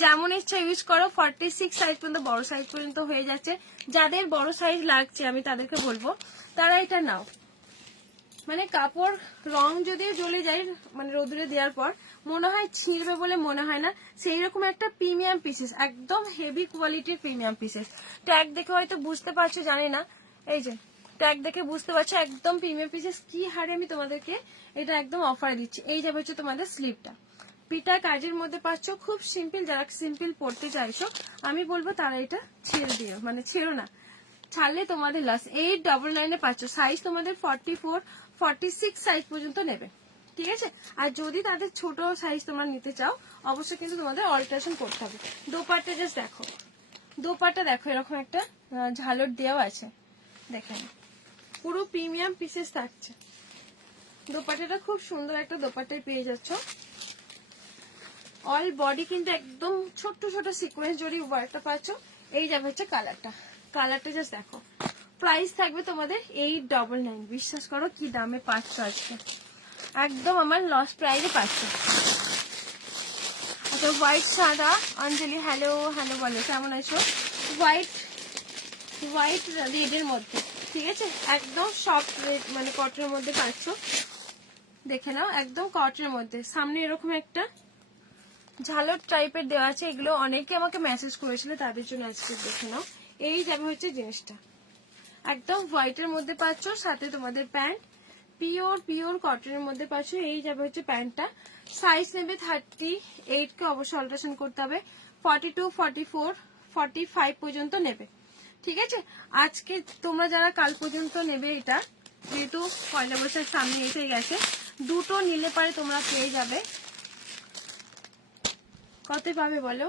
যেমন ইচ্ছা ইউজ করো। 46 সাইজ পর্যন্ত, বড় সাইজ পর্যন্ত হয়ে যাচ্ছে। যাদের বড় সাইজ লাগছে আমি তাদেরকে বলবো তারা এটা নাও। মানে কাপড় রং যদি জ্বলে যায়, মানে রোদুরে দেওয়ার পর মনে হয় ছিঁড়বে বলে মনে হয় না, সেই রকম একটা প্রিমিয়াম পিসেস, একদম হেভি কোয়ালিটির প্রিমিয়াম পিসেস। ট্যাগ দেখে হয়তো বুঝতে পারছো, জানি না, এই যে ট্যাগ দেখে বুঝতে পারছো একদম প্রিমিয়াম পিসেস। কি হারে আমি তোমাদেরকে এটা একদম অফারে দিচ্ছি। এই যাবে হচ্ছে তোমাদের স্লিপটা, পিটা কাজের মধ্যে পাচ্ছ, খুব সিম্পল। যারা সিম্পল পড়তে চাইছো আমি বলবো তারা এটা ছেড়ে দিও, মানে ছেড়ো না, ছাড়লে তোমাদের লস। 899 পাচ্ছ, সাইজ তোমাদের 44, 46 সাইজ পর্যন্ত নেবে, ঠিক আছে। আর যদি তাদের ছোট সাইজ তোমরা নিতে চাও, অবশ্যই কিন্তু তোমাদের অল্টারেশন করতে হবে। দোপাট্টা জাস্ট দেখো, দোপাট্টা দেখো এরকম একটা ঝালর দেওয়া আছে, দেখেন পুরো প্রিমিয়াম পিসেস থাকছে। দোপাট্টাটা খুব সুন্দর একটা দোপাট্টায় পেয়ে যাচ্ছ। অল বডি কিন্তু একদম ছোট্ট ছোট সিকোয়েন্স জড়ি ওয়ার্কটা পাচ্ছ। এই যাবে হচ্ছে কালারটা, কালারটা জাস্ট দেখো। প্রাইস থাকবে তোমাদের 899। বিশ্বাস করো কি দামে পাচ্ছ আজকে, একদম আমার লস প্রাইসে পাচ্ছ। আচ্ছা হোয়াইট সাদা, অঞ্জলি হ্যালো হ্যালো বলো কেমন আছো। হোয়াইট হোয়াইট রেডের মধ্যে, ঠিক আছে, একদম সফট রেড মানে কটনের মধ্যে পাচ্ছ। দেখে নাও একদম কটনের মধ্যে, সামনে এরকম একটা ঝালর টাইপের দেওয়া আছে। এগুলো অনেকে আমাকে মেসেজ করেছিল, তাদের জন্য আজকে দেখে নাও। এই যাবে হচ্ছে জিনিসটা, একদম হোয়াইটের মধ্যে পাচ্ছ, সাথে তোমাদের প্যান্ট পিওর পিওর কটনের মধ্যে পাচ্ছ। এই যাবে হচ্ছে প্যান্টটা। সাইজ নেবে 38 কে অবশ্যই অল্টারেশন করতে হবে, 42, 44, 45 পর্যন্ত নেবে, ঠিক আছে। আজকে তোমরা যারা কাল পর্যন্ত নেবে, এটা যেহেতু পয়লা বৈশাখ সামনে এসে গেছে, দুটো নিলে পারে তোমরা পেয়ে যাবে কত পাবে বলো,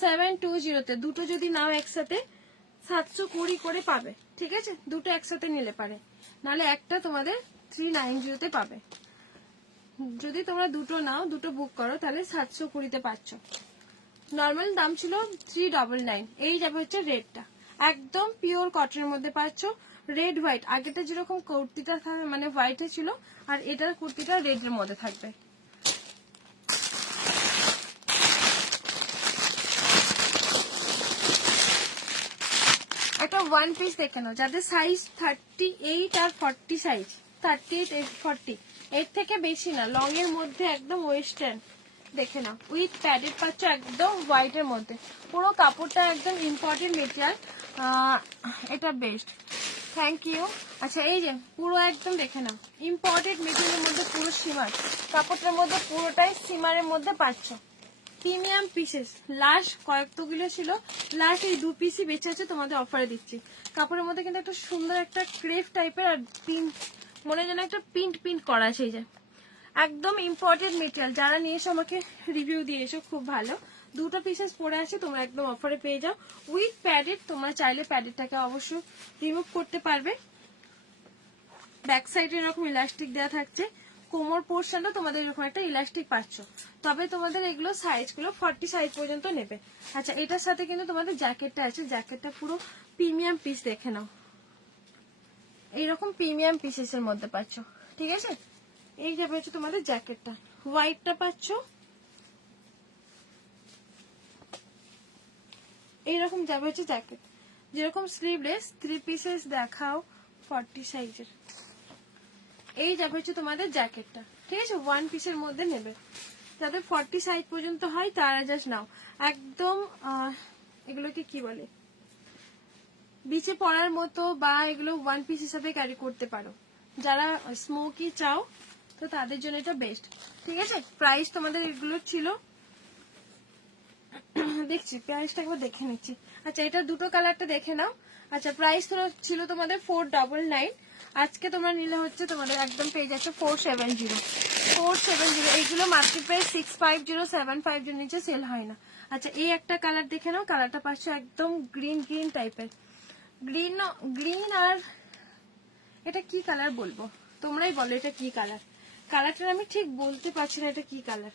720 দুটো যদি নাও একসাথে 720 করে পাবে, ঠিক আছে। দুটো একসাথে নিলে পারে, নাহলে একটা তোমাদের 390 পাবে। যদি তোমরা দুটো নাও, দুটো বুক করো, তাহলে 720 পাচ্ছ। নর্মাল দাম ছিল 399। এই যাবে হচ্ছে রেডটা, একদম পিওর কটনের মধ্যে পাচ্ছ। রেড হোয়াইট, আগেটা যেরকম কুর্তিটা মানে হোয়াইটে ছিল, আর এটার কুর্তিটা রেডের মধ্যে থাকবে। একটা ওয়ান পিস দেখে নাও, যাদের সাইজ 38 আর 40 সাইজ, 38, 40, এর থেকে বেশি না, লং এর মধ্যে একদম ওয়েস্টার্ন দেখে নাও, উইথ প্যাডেড পাচ্ছ, একদম হোয়াইটের মধ্যে। পুরো কাপড়টা একদম ইম্পর্টেন্ট মেটেরিয়াল, এটা বেস্ট। Thank you. আচ্ছা এই যে পুরো একদম দেখে নাও, ইম্পর্টেন্ট মেটেরিয়ালের মধ্যে পুরো সিমার, কাপড়টার মধ্যে পুরোটাই সিমারের মধ্যে পাচ্ছ। প্রিমিয়াম পিসেস, লাস্ট কয়েকগুলো ছিল, লাস্ট এই 2 পিসই বেঁচে আছে, তোমাদের অফারে দিচ্ছি। কাপড়ের মধ্যে কিন্তু একটা সুন্দর একটা ক্রেপ টাইপের আর প্রিন্ট, মনে যেন একটা প্রিন্ট করা আছে। এই যে একদম ইম্পর্টেন্ট মেটেরিয়াল, যারা নিয়েছো আমাকে রিভিউ দিয়েছো, খুব ভালো। দুটো পিসেস পরে আছে, তোমরা একদম অফারে পেয়ে যাও উইথ প্যাডেড। তোমরা চাইলে প্যাডেডটাকে অবশ্যই রিমুভ করতে পারবে। ব্যাক সাইডে এরকম ইলাস্টিক দেওয়া থাকছে, কোমর পোর্শনটা তোমাদের এরকম একটা ইলাস্টিক পাচ্ছ। তবে তোমাদের এগুলো সাইজগুলো 40 সাইজ পর্যন্ত নেবে। আচ্ছা এটার সাথে কিন্তু তোমাদের জ্যাকেটটা আছে, জ্যাকেটটা পুরো প্রিমিয়াম পিস দেখে নাও, এইরকম প্রিমিয়াম পিসেসের মধ্যে পাচ্ছ, ঠিক আছে। এই যাবে হচ্ছে তোমাদের জ্যাকেটটা, হোয়াইটটা পাচ্ছ, এইরকম যাবে হচ্ছে জ্যাকেট, যেরকম স্লিভলেস 3 পিসেস দেখাও 40 সাইজের। এই যাবে হচ্ছে তোমাদের জ্যাকেটটা, ঠিক আছে, 1 পিসের মধ্যে নেবে। যাদের 40 সাইজ পর্যন্ত হয় তারা জাস্ট নাও। একদম এগুলোকে কি বলে, বিচে পরার মতো, বা এগুলো 1 পিস হিসাবে ক্যারি করতে পারো। যারা স্মোকি চাও তো তাদের জন্য এটা বেস্ট, ঠিক আছে। প্রাইস তোমাদের এগুলো ছিল, দেখছি প্রাইসটা একবার দেখে নিচ্ছি। আচ্ছা এটা দুটো কালারটা দেখে নাও। আচ্ছা প্রাইস ছিল তোমাদের 499, আজকে তোমরা নিলে হচ্ছে তোমাদের একদম পেয়ে যাচ্ছে 470। এইগুলো মার্কেট প্রাইস 650, 750 নিচে সেল হয় না। আচ্ছা এই একটা কালার দেখে নাও, কালারটা পাচ্ছ একদম গ্রিন টাইপের, গ্রিন আর এটা কি কালার বলবো, তোমরাই বলো এটা কি কালার। কালারটা আমি ঠিক বলতে পারছি না এটা কি কালার,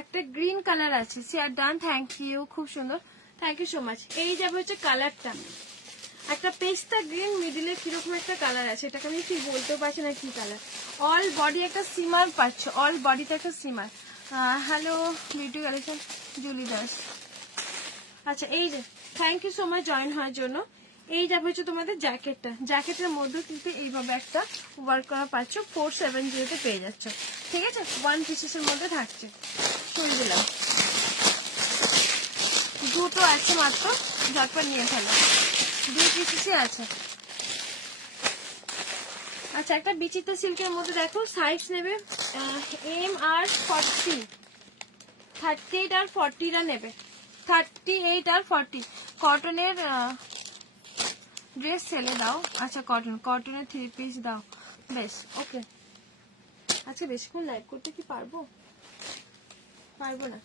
একটা গ্রিন কালার আছে। শেয়ার ডান, থ্যাংক ইউ, খুব সুন্দর, থ্যাংক ইউ সো মাচ। এই যাবে হচ্ছে কালারটা, একটা পেস্তা গ্রিন মিডিলে কিরকম একটা কালার আছে, এটাকে আমি ঠিক বলতেও পারছি না কি কালার। অল বডি একটা সিমার পাচ্ছ, অল বডিতে একটা shimmer. Hello beauty collection Juli Das. আচ্ছা এই যে thank you so much join হওয়ার জন্য। এই যাবে হচ্ছে তোমাদের জ্যাকেটটা, জ্যাকেটের মধ্যে কিন্তু এইভাবে একটা ওয়ার্ক করা পাচ্ছ, 470 পেয়ে যাচ্ছ, ঠিক আছে। 1 পিসেসের মধ্যে থাকছে, সরিয়ে দিলাম। দুটো আছে মাত্র, ঝটপট নিয়ে ফেলো, 2 পিসেসই আছে। আচ্ছা একটা বিচিত্র সিল্কের মধ্যে দেখো, সাইজ নেবে এম আর 40, 38 আর 40টা নেবে, 38 আর 40। কটনের ড্রেস সেলে দাও, আচ্ছা কটনের 3 পিস দাও, বেশ ওকে। আচ্ছা বেশিক্ষণ লাইভ করতে কি পারবো না।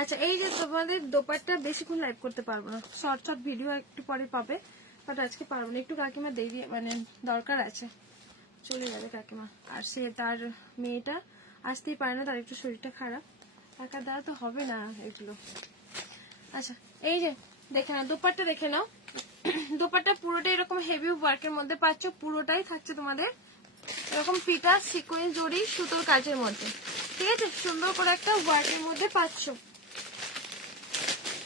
আচ্ছা এই যে তোমাদের দোপাট্টা বেশিক্ষণ লাইভ করতে পারবো না, শর্ট শর্ট ভিডিও একটু পরে পাবে, বাট আজকে পারবো না, একটু কাকিমা দেরি মানে দরকার আছে, চলে যাবে কাকিমা। আর সে তার মেয়েটা আসতেই পারে না, তার একটু শরীরটা খারাপ, একার দ্বারা তো হবে না এগুলো। আচ্ছা এই যে দেখে নাও দোপাট্টা, দেখে নাও দোপাট্টা পুরোটাই এরকম হেভি ওয়ার্কের মধ্যে পাচ্ছ, পুরোটাই থাকছে তোমাদের এরকম ফিটা সিকোয়েন্স জড়ি সুতোর কাজের মধ্যে, ঠিক আছে, সুন্দর করে একটা ওয়ার্কের মধ্যে পাচ্ছ।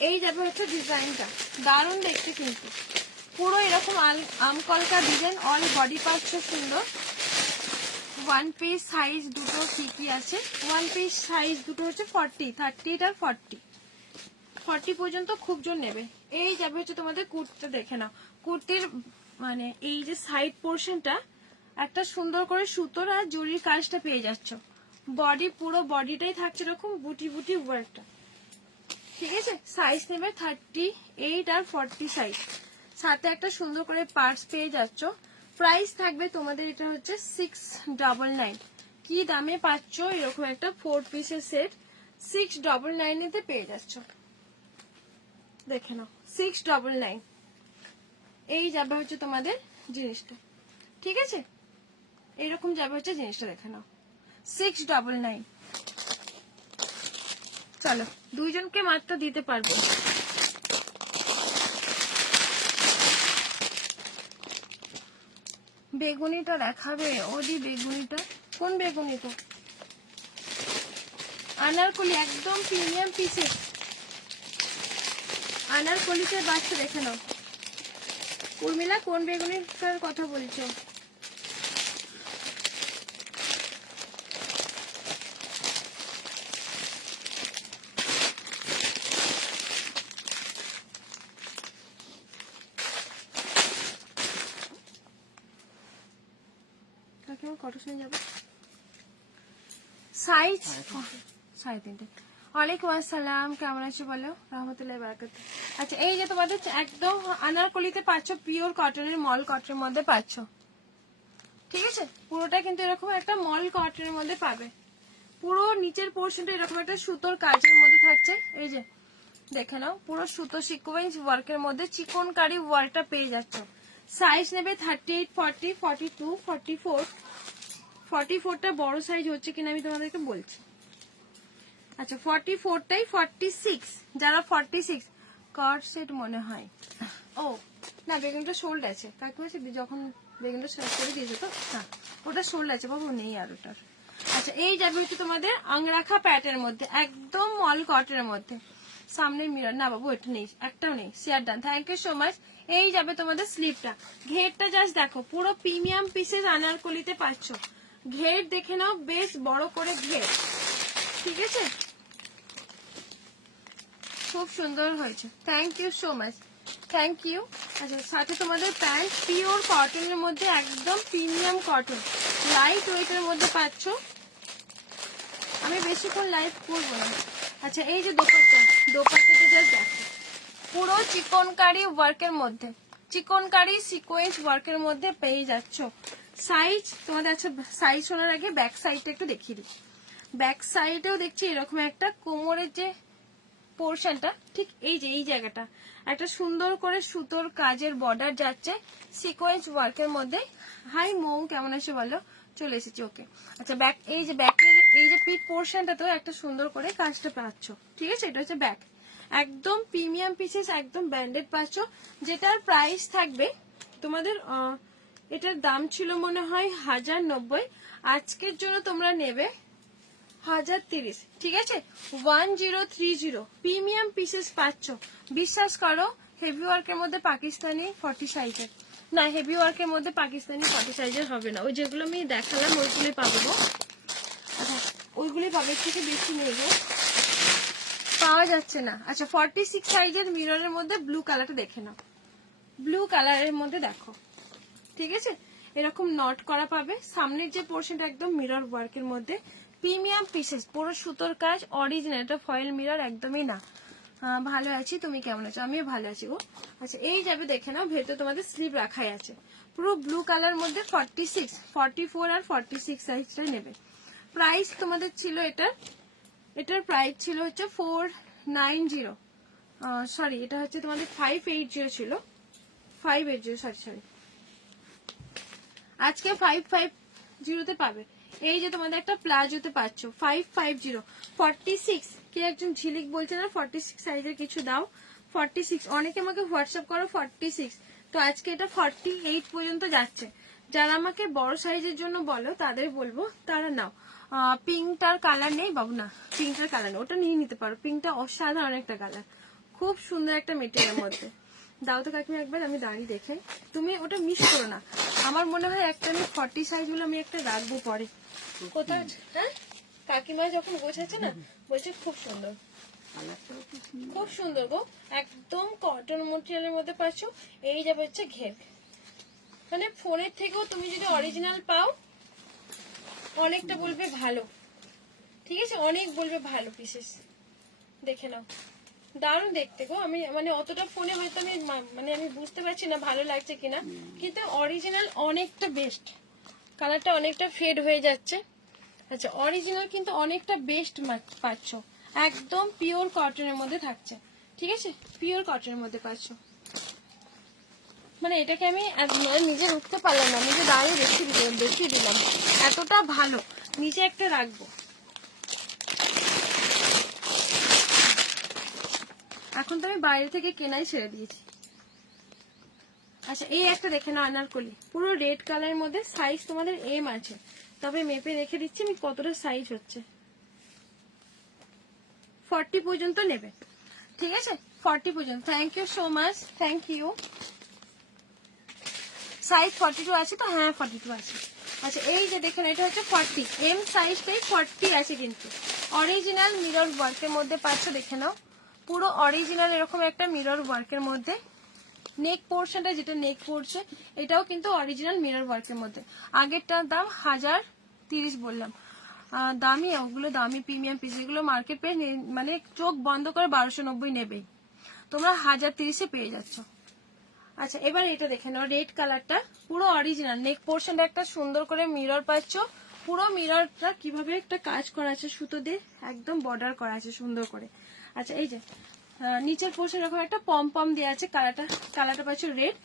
এই যাবে হচ্ছে ডিজাইনটা, দারুণ দেখতে কিন্তু, পুরো এরকম আমকলকা ডিজাইন, অল বডি পাচ্ছ সুন্দর। ওয়ান পিস সাইজ দুটো কি কি আছে, ওয়ান পিস সাইজ দুটো হচ্ছে 40, 30 আর 40 পর্যন্ত খুব জোর নেবে। এই যাবে হচ্ছে তোমাদের কুর্তিটা, দেখে নাও কুর্তির মানে এই যে সাইড পোর্শনটা একটা সুন্দর করে সুতোর আর জরির কাজটা পেয়ে যাচ্ছ, বডি পুরো বডিটাই থাকছে এরকম বুটি বুটি ওয়ার্কটা, ঠিক আছে। সাইজ নেবে 38 আর 40 সাইজ, সাথে একটা সুন্দর করে পার্স পেয়ে যাচ্ছ। প্রাইস থাকবে তোমাদের এটা হচ্ছে 699। কি দামে পাচ্ছ এরকম একটা 4 পিসের সেট, 699 পেয়ে যাচ্ছ, দেখে নাও 699। এই যাবে হচ্ছে তোমাদের জিনিসটা, ঠিক আছে, এইরকম যাবে হচ্ছে জিনিসটা, দেখে নাও 699। চলো দুইজনকে মাত্র দিতে পারবো। বেগুনিটা দেখাবে ওদি, বেগুনিটা কোন বেগুনিটা? আনারকলি, একদম প্রিমিয়াম পিসেস আনারকলিতে বাচ্চা, দেখে নাও। উর্মিলা কোন বেগুনিটার কথা বলছো? কত শুনে যাবে? সাইজ 3.5। ওয়ালাইকুম আসসালাম, কেমন আছো বলো? রহমতুল্লাহ বারাকাত। আচ্ছা এই যে তোমাদের একদম আনারকলিতে পাচ্ছ, পিওর কটনের মল কটনের মধ্যে পাচ্ছ, ঠিক আছে, পুরোটা কিন্তু এরকম একটা মল কটনের মধ্যে পাবে, পুরো নিচের পোর্শনটা এরকম একটা সুতোর কাজের মধ্যে থাকছে। এই যে দেখে নাও পুরো সুতো সিকোয়েন্স ওয়ার্কের মধ্যে চিকনকারি ওয়ার্কটা পেয়ে যাচ্ছ। সাইজ নেবে 38, 40, 42, 44। 44টা বড় সাইজ হচ্ছে কিনা আমি তোমাদেরকে বলছি। আচ্ছা 44টাই 46, যারা 46 কট সেট মনে হয়, ও না বেগুনটা শোল্ড আছে, কাকিমা যখন বেগুনটা সার্ভ করে দিয়েছে তো, হ্যাঁ ওটা শোল্ড আছে বাবু, নেই আর ওটার। আচ্ছা এই যাবে হচ্ছে তোমাদের আংরাখা প্যাটের মধ্যে, একদম মল কটের মধ্যে, সামনের মিরর না বাবু এটা নেই, একটাও নেই, share done, thank you so much. এই যাবে তোমাদের স্লিপটা, ঘেরটা জাস্ট দেখো, পুরো প্রিমিয়াম পিসেস আনারকলিতে পাচ্ছ, ঘের দেখে নাও, বেশ বড় করে ঘের, ঠিক আছে, খুব সুন্দর হয়েছে, thank you so much, thank you. আচ্ছা সাথে তোমাদের প্যান্ট পিওর কটনের মধ্যে, একদম প্রিমিয়াম কটন, লাইট ওয়েটের মধ্যে পাচ্ছ। আমি বেশিক্ষণ লাইভ করবো না। আচ্ছা এই যে দোপাট্টাটা জাস্ট দেখো, পুরো চিকনকারি ওয়ার্কের মধ্যে, চিকনকারি সিকোয়েন্স ওয়ার্কের মধ্যে পেয়ে যাচ্ছ। সাইজ তোমাদের, আচ্ছা সাইজ শোনার আগে ব্যাক সাইডটা একটু দেখিয়ে দিই। ব্যাক সাইডেও দেখছি এরকম একটা কোমরের যে পোর্শনটা, ঠিক এই যে এই জায়গাটা একটা সুন্দর করে সুতোর কাজের বর্ডার যাচ্ছে সিকোয়েন্স ওয়ার্কের মধ্যে। হাই মৌ কেমন আছে বলো? চলে এসেছি, ওকে। আচ্ছা ব্যাক, এই যে ব্যাকের এই যে পিঠ পোর্শনটাতেও একটা সুন্দর করে কাজটা পাচ্ছ, ঠিক আছে, এটা হচ্ছে ব্যাক, একদম প্রিমিয়াম পিসেস, একদম ব্র্যান্ডেড পাচ্ছ, যেটার প্রাইস থাকবে তোমাদের, এটার দাম ছিল মনে হয় 1090, আজকের জন্য তোমরা নেবে 1030, ঠিক আছে, 1030 প্রিমিয়াম পিসেস পাচ্ছ। বিশ্বাস করো হেভি ওয়ার্কের মধ্যে পাকিস্তানি 40 সাইজের, না হেভি ওয়ার্কের মধ্যে পাকিস্তানি 40 সাইজের হবে না, ওই যেগুলো আমি দেখালাম ওইগুলোই পাবো গো। আচ্ছা ওইগুলোই পাবে, থেকে বেশি নেই গো, পাওয়া যাচ্ছে না। আচ্ছা 46 সাইজের মিররের মধ্যে ব্লু কালারটা দেখে নাও, ব্লু কালারের মধ্যে দেখো, ঠিক আছে, এরকম নট করা পাবে, সামনের যে পোর্শনটা একদম মিরর ওয়ার্কের মধ্যে, প্রিমিয়াম পিসেস, পুরো সুতোর কাজ, অরিজিনাল, এটা ফয়েল মিরর একদমই না। ভালো আছি, তুমি কেমন আছো? আমিও ভালো আছি গো। আচ্ছা এই যাবে দেখে নাও, ভেতরে তোমাদের স্লিপ রাখাই আছে, পুরো ব্লু কালার মধ্যে 46, 44 আর 46 সাইজটা নেবে। প্রাইস তোমাদের ছিল এটার প্রাইস ছিল হচ্ছে 590, সরি এটা হচ্ছে তোমাদের 580 ছিল, 580, সরি আজকে 550 তে পাবে। এই যে তোমাদের একটা প্লাজোতে পাচ্ছ 550, 46। কে একজন ঝিলিক বলছে না 46 সাইজের কিছু দাও, 46। অনেকে আমাকে হোয়াটসঅ্যাপ করো 46, তো আজকে এটা 48 পর্যন্ত যাচ্ছে। যারা আমাকে বড় সাইজের জন্য বলো তাদের বলবো তারা নাও। পিঙ্কটার কালার নেই বাবু, না পিঙ্কটার কালার নেই, ওটা নিয়ে নিতে পারো। পিঙ্কটা অসাধারণ একটা কালার, খুব সুন্দর একটা মেটেরিয়ালের মধ্যে। দাও তো কাকিমা একবার, আমি দাঁড়িয়ে দেখে, তুমি ওটা মিস করো না। আমার মনে হয় একটা আমি 40 সাইজ গুলো আমি একটা রাখবো পরে কোথাও। হ্যাঁ কাকিমা যখন গোছাচ্ছে না বলছে খুব সুন্দর, কালারটাও খুব সুন্দর। খুব সুন্দর গো, একদম কটন মেটেরিয়ালের মধ্যে পাচ্ছ। এই যাবে হচ্ছে ঘের, মানে ফোনের থেকেও তুমি যদি অরিজিনাল পাও অনেকটা বলবে ভালো, ঠিক আছে, অনেক বলবে ভালো পিসেস। দেখে নাও, দারুণ দেখতে গো। আমি মানে অতটা ফোনে হয়তো আমি মানে আমি বুঝতে পারছি না ভালো লাগছে কিনা, কিন্তু অরিজিনাল অনেকটা বেস্ট। কালারটা অনেকটা ফেড হয়ে যাচ্ছে। আচ্ছা অরিজিনাল কিন্তু অনেকটা বেস্ট পাচ্ছ, একদম পিওর কটনের মধ্যে থাকছে, ঠিক আছে, পিওর কটনের মধ্যে পাচ্ছ। মানে এটাকে আমি নিজে উঠতে পারলাম না, নিজে দাঁড়িয়ে দেখিয়ে দিলাম, এতটা ভালো। নিচে একটা রাখবো। এখন তো আমি বাইরে থেকে কেনাই ছেড়ে দিয়েছি। আচ্ছা এই একটা দেখে নাও আনারকলি, পুরো রেড কালারের মধ্যে, সাইজ তোমাদের এম আছে, তবে মেপে রেখে দিচ্ছি আমি কতটা সাইজ হচ্ছে। 40 পর্যন্ত নেবে, ঠিক আছে, 40 পর্যন্ত। Thank you so much, thank you. Size 42 আছে তো? হ্যাঁ 42 আছে। আচ্ছা এই যে দেখেন এটা হচ্ছে 40, এম সাইজটাই 40 আছে, কিন্তু অরিজিনাল মিরর ওয়ার্কের মধ্যে পাচ্ছ। দেখে নাও পুরো অরিজিনাল এরকম একটা মিরর ওয়ার্কের মধ্যে। নেক পোর্শনটা যেটা নেক পড়ছে এটাও কিন্তু অরিজিনাল মিরর ওয়ার্কের মধ্যে। আগেরটার দাম 1030 বললাম, দামি, ওগুলো দামি প্রিমিয়াম পিস, এগুলো মার্কেট পেয়ে মানে চোখ বন্ধ করে 1290 নেবেই, তোমরা 1030-এ পেয়ে যাচ্ছ। আচ্ছা এবার এটা দেখে নাও, রেড কালারটা পুরো অরিজিনাল, নেক পোর্শনটা একটা সুন্দর করে মিরর পাচ্ছ। পুরো মিররটা কিভাবে একটা কাজ করা আছে সুতো দিয়ে, একদম বর্ডার করা আছে সুন্দর করে। আচ্ছা এই যে নিচের পোর্শন এরকম একটা পম পম দেওয়া আছে, কালারটা পাচ্ছ রেড।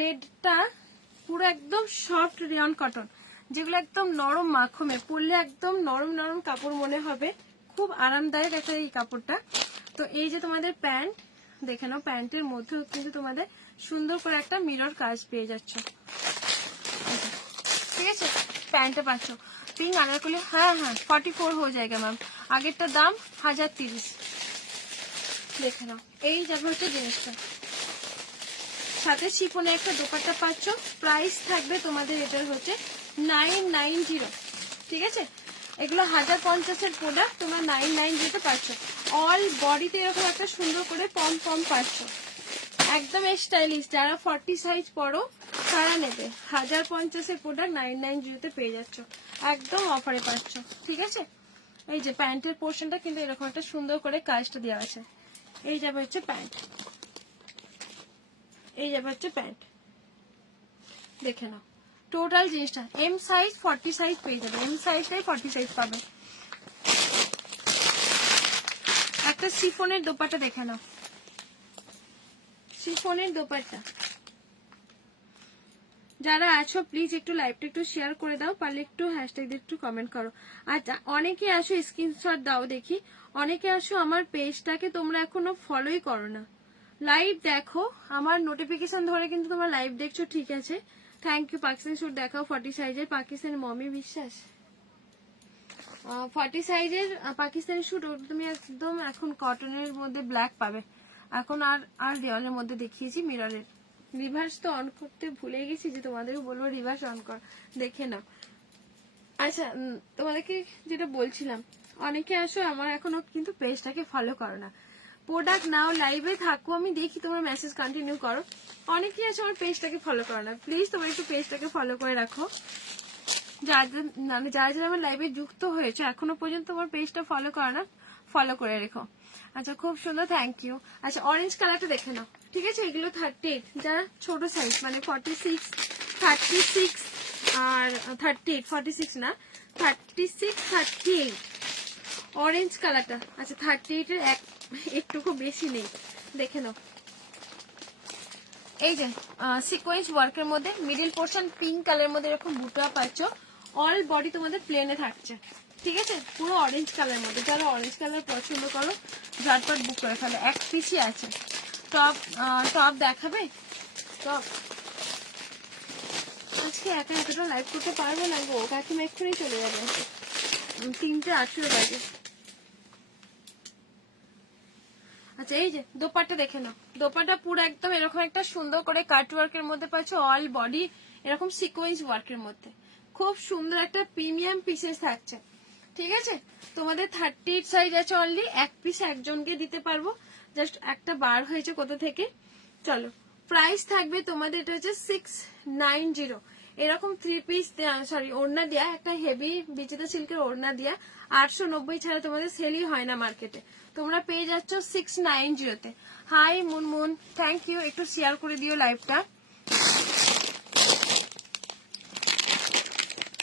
রেডটা পুরো একদম সফট রেয়ন কটন, যেগুলো একদম নরম মাখমে, পরলে একদম নরম নরম কাপড় মনে হবে, খুব আরামদায়ক একটা এই কাপড়টা। তো এই যে তোমাদের প্যান্ট দেখে নাও, প্যান্টের মধ্যেও কিন্তু তোমাদের সুন্দর করে একটা মিরর কাজ পেয়ে যাচ্ছ, ঠিক আছে। প্যান্টটা পাচ্ছ পিঙ্ক আনারকলি, হ্যাঁ 44 হয়ে যায়গা ম্যাম, আগেরটার দাম 1030। দেখে নাও এই যাবে হচ্ছে জিনিসটা, সাথে শিফনে একটা দোপাট্টা পাচ্ছ। প্রাইস থাকবে তোমাদের এটার হচ্ছে 990, ঠিক আছে। এগুলো 1050-এর প্রোডাক্ট, তোমরা 990-তে পাচ্ছ। অল বডিতে এরকম একটা সুন্দর করে পম পম পাচ্ছ, একদম স্টাইলিশ। যারা 40 সাইজ পরো তারা নেবে, 1050-এর প্রোডাক্ট 990-তে পেয়ে যাচ্ছ, একদম অফারে পাচ্ছ, ঠিক আছে। এই যে প্যান্টের পোর্শনটা কিন্তু এরকম একটা সুন্দর করে কাজটা দেওয়া আছে। এই যাবে হচ্ছে প্যান্ট, এই যাবে হচ্ছে প্যান্ট। দেখে নাও টোটাল জিনিসটা, এম সাইজ 40 সাইজ পেয়ে যাবে, এম সাইজটাই 40 সাইজ পাবে। একটা শিফনের দোপাট্টা দেখে নাও, শিফনের দোপাট্টা। যারা আছো প্লিজ একটু লাইভটা একটু শেয়ার করে দাও, পারলে একটু হ্যাশট্যাগ দিয়ে একটু কমেন্ট করো। আচ্ছা অনেকে আসো স্ক্রিনশট দাও দেখি, অনেকে আসো আমার পেজটাকে তোমরা এখনো ফলোই করো না। লাইভ দেখো, আমার নোটিফিকেশন ধরে কিন্তু তোমরা লাইভ দেখছো, ঠিক আছে, থ্যাংক ইউ। পাকিস্তানি স্যুট দেখাও 40 সাইজের, পাকিস্তানি মমি বিশ্বাস 40 সাইজের পাকিস্তানি স্যুট, ওটা তুমি একদম এখন কটনের মধ্যে ব্ল্যাক পাবে। এখন আর দেওয়ালের মধ্যে দেখিয়েছি মিররের, রিভার্স তো অন করতে ভুলে গেছি, যে তোমাদেরও বলবো রিভার্স অন কর, দেখে নাও। আচ্ছা তোমাদেরকে যেটা বলছিলাম, অনেকে আসো আমার এখনো কিন্তু পেজটাকে ফলো করো না। প্রোডাক্ট নাও, লাইভে থাকো, আমি দেখি তোমার মেসেজ কন্টিনিউ করো, অনেকে আসো আমার পেজটাকে ফলো করো না। প্লিজ তোমার একটু পেজটাকে ফলো করে রাখো, যারা আমার লাইভে যুক্ত হয়েছে এখনো পর্যন্ত তোমার পেজটা ফলো করো না, ফলো করে রেখো। আচ্ছা খুব সুন্দর, থ্যাংক ইউ। আচ্ছা অরেঞ্জ কালারটা দেখে নাও, ঠিক আছে। এগুলো 38, যারা ছোট সাইজ মানে 46, 36 আর 38, 46 না 36, 38 অরেঞ্জ কালারটা। আচ্ছা 38 এর একটুকু বেশি নেই, দেখে নাও। এই যে সিকোয়েন্স ওয়ার্কের মধ্যে মিডল পোর্শন পিঙ্ক কালারের মধ্যে এরকম বুটা পাচ্ছ, অল বডি তোমাদের প্লেনে থাকছে, ঠিক আছে, পুরো অরেঞ্জ কালারের মধ্যে। যারা অরেঞ্জ কালার পছন্দ করো ঝটপট বুক করে ফেলো, এক পিসই আছে। টপ টপ দেখাবে? টপ আজকে একা এতটা লাইভ করতে পারবে না গো, কাকিমা এক্ষুনি চলে যাবে, 3:18 বাজে। আচ্ছা এই যে দোপাট্টা দেখে নাও, দোপাট্টা পুরো একদম এরকম একটা সুন্দর করে কাট ওয়ার্কের মধ্যে পাচ্ছ, অল বডি এরকম সিকোয়েন্স ওয়ার্কের মধ্যে, খুব সুন্দর একটা প্রিমিয়াম পিসেস থাকছে, ঠিক আছে। তোমাদের 38 সাইজ আছে অনলি, এক পিস একজনকে দিতে পারবো, জাস্ট একটা বার হয়েছে কোথা থেকে। চলো প্রাইস থাকবে তোমাদের, এটা হচ্ছে 690। এরকম 3 পিস সরি ওড়না দেয়া, একটা হেভি বিচিতা সিল্কের ওড়না দেয়া 890 ছাড়া তোমাদের সেলই হয় না মার্কেটে, তোমরা পেয়ে যাচ্ছ 690-তে। হাই মুনমুন, থ্যাংক ইউ, একটু শেয়ার করে দিও লাইভটা,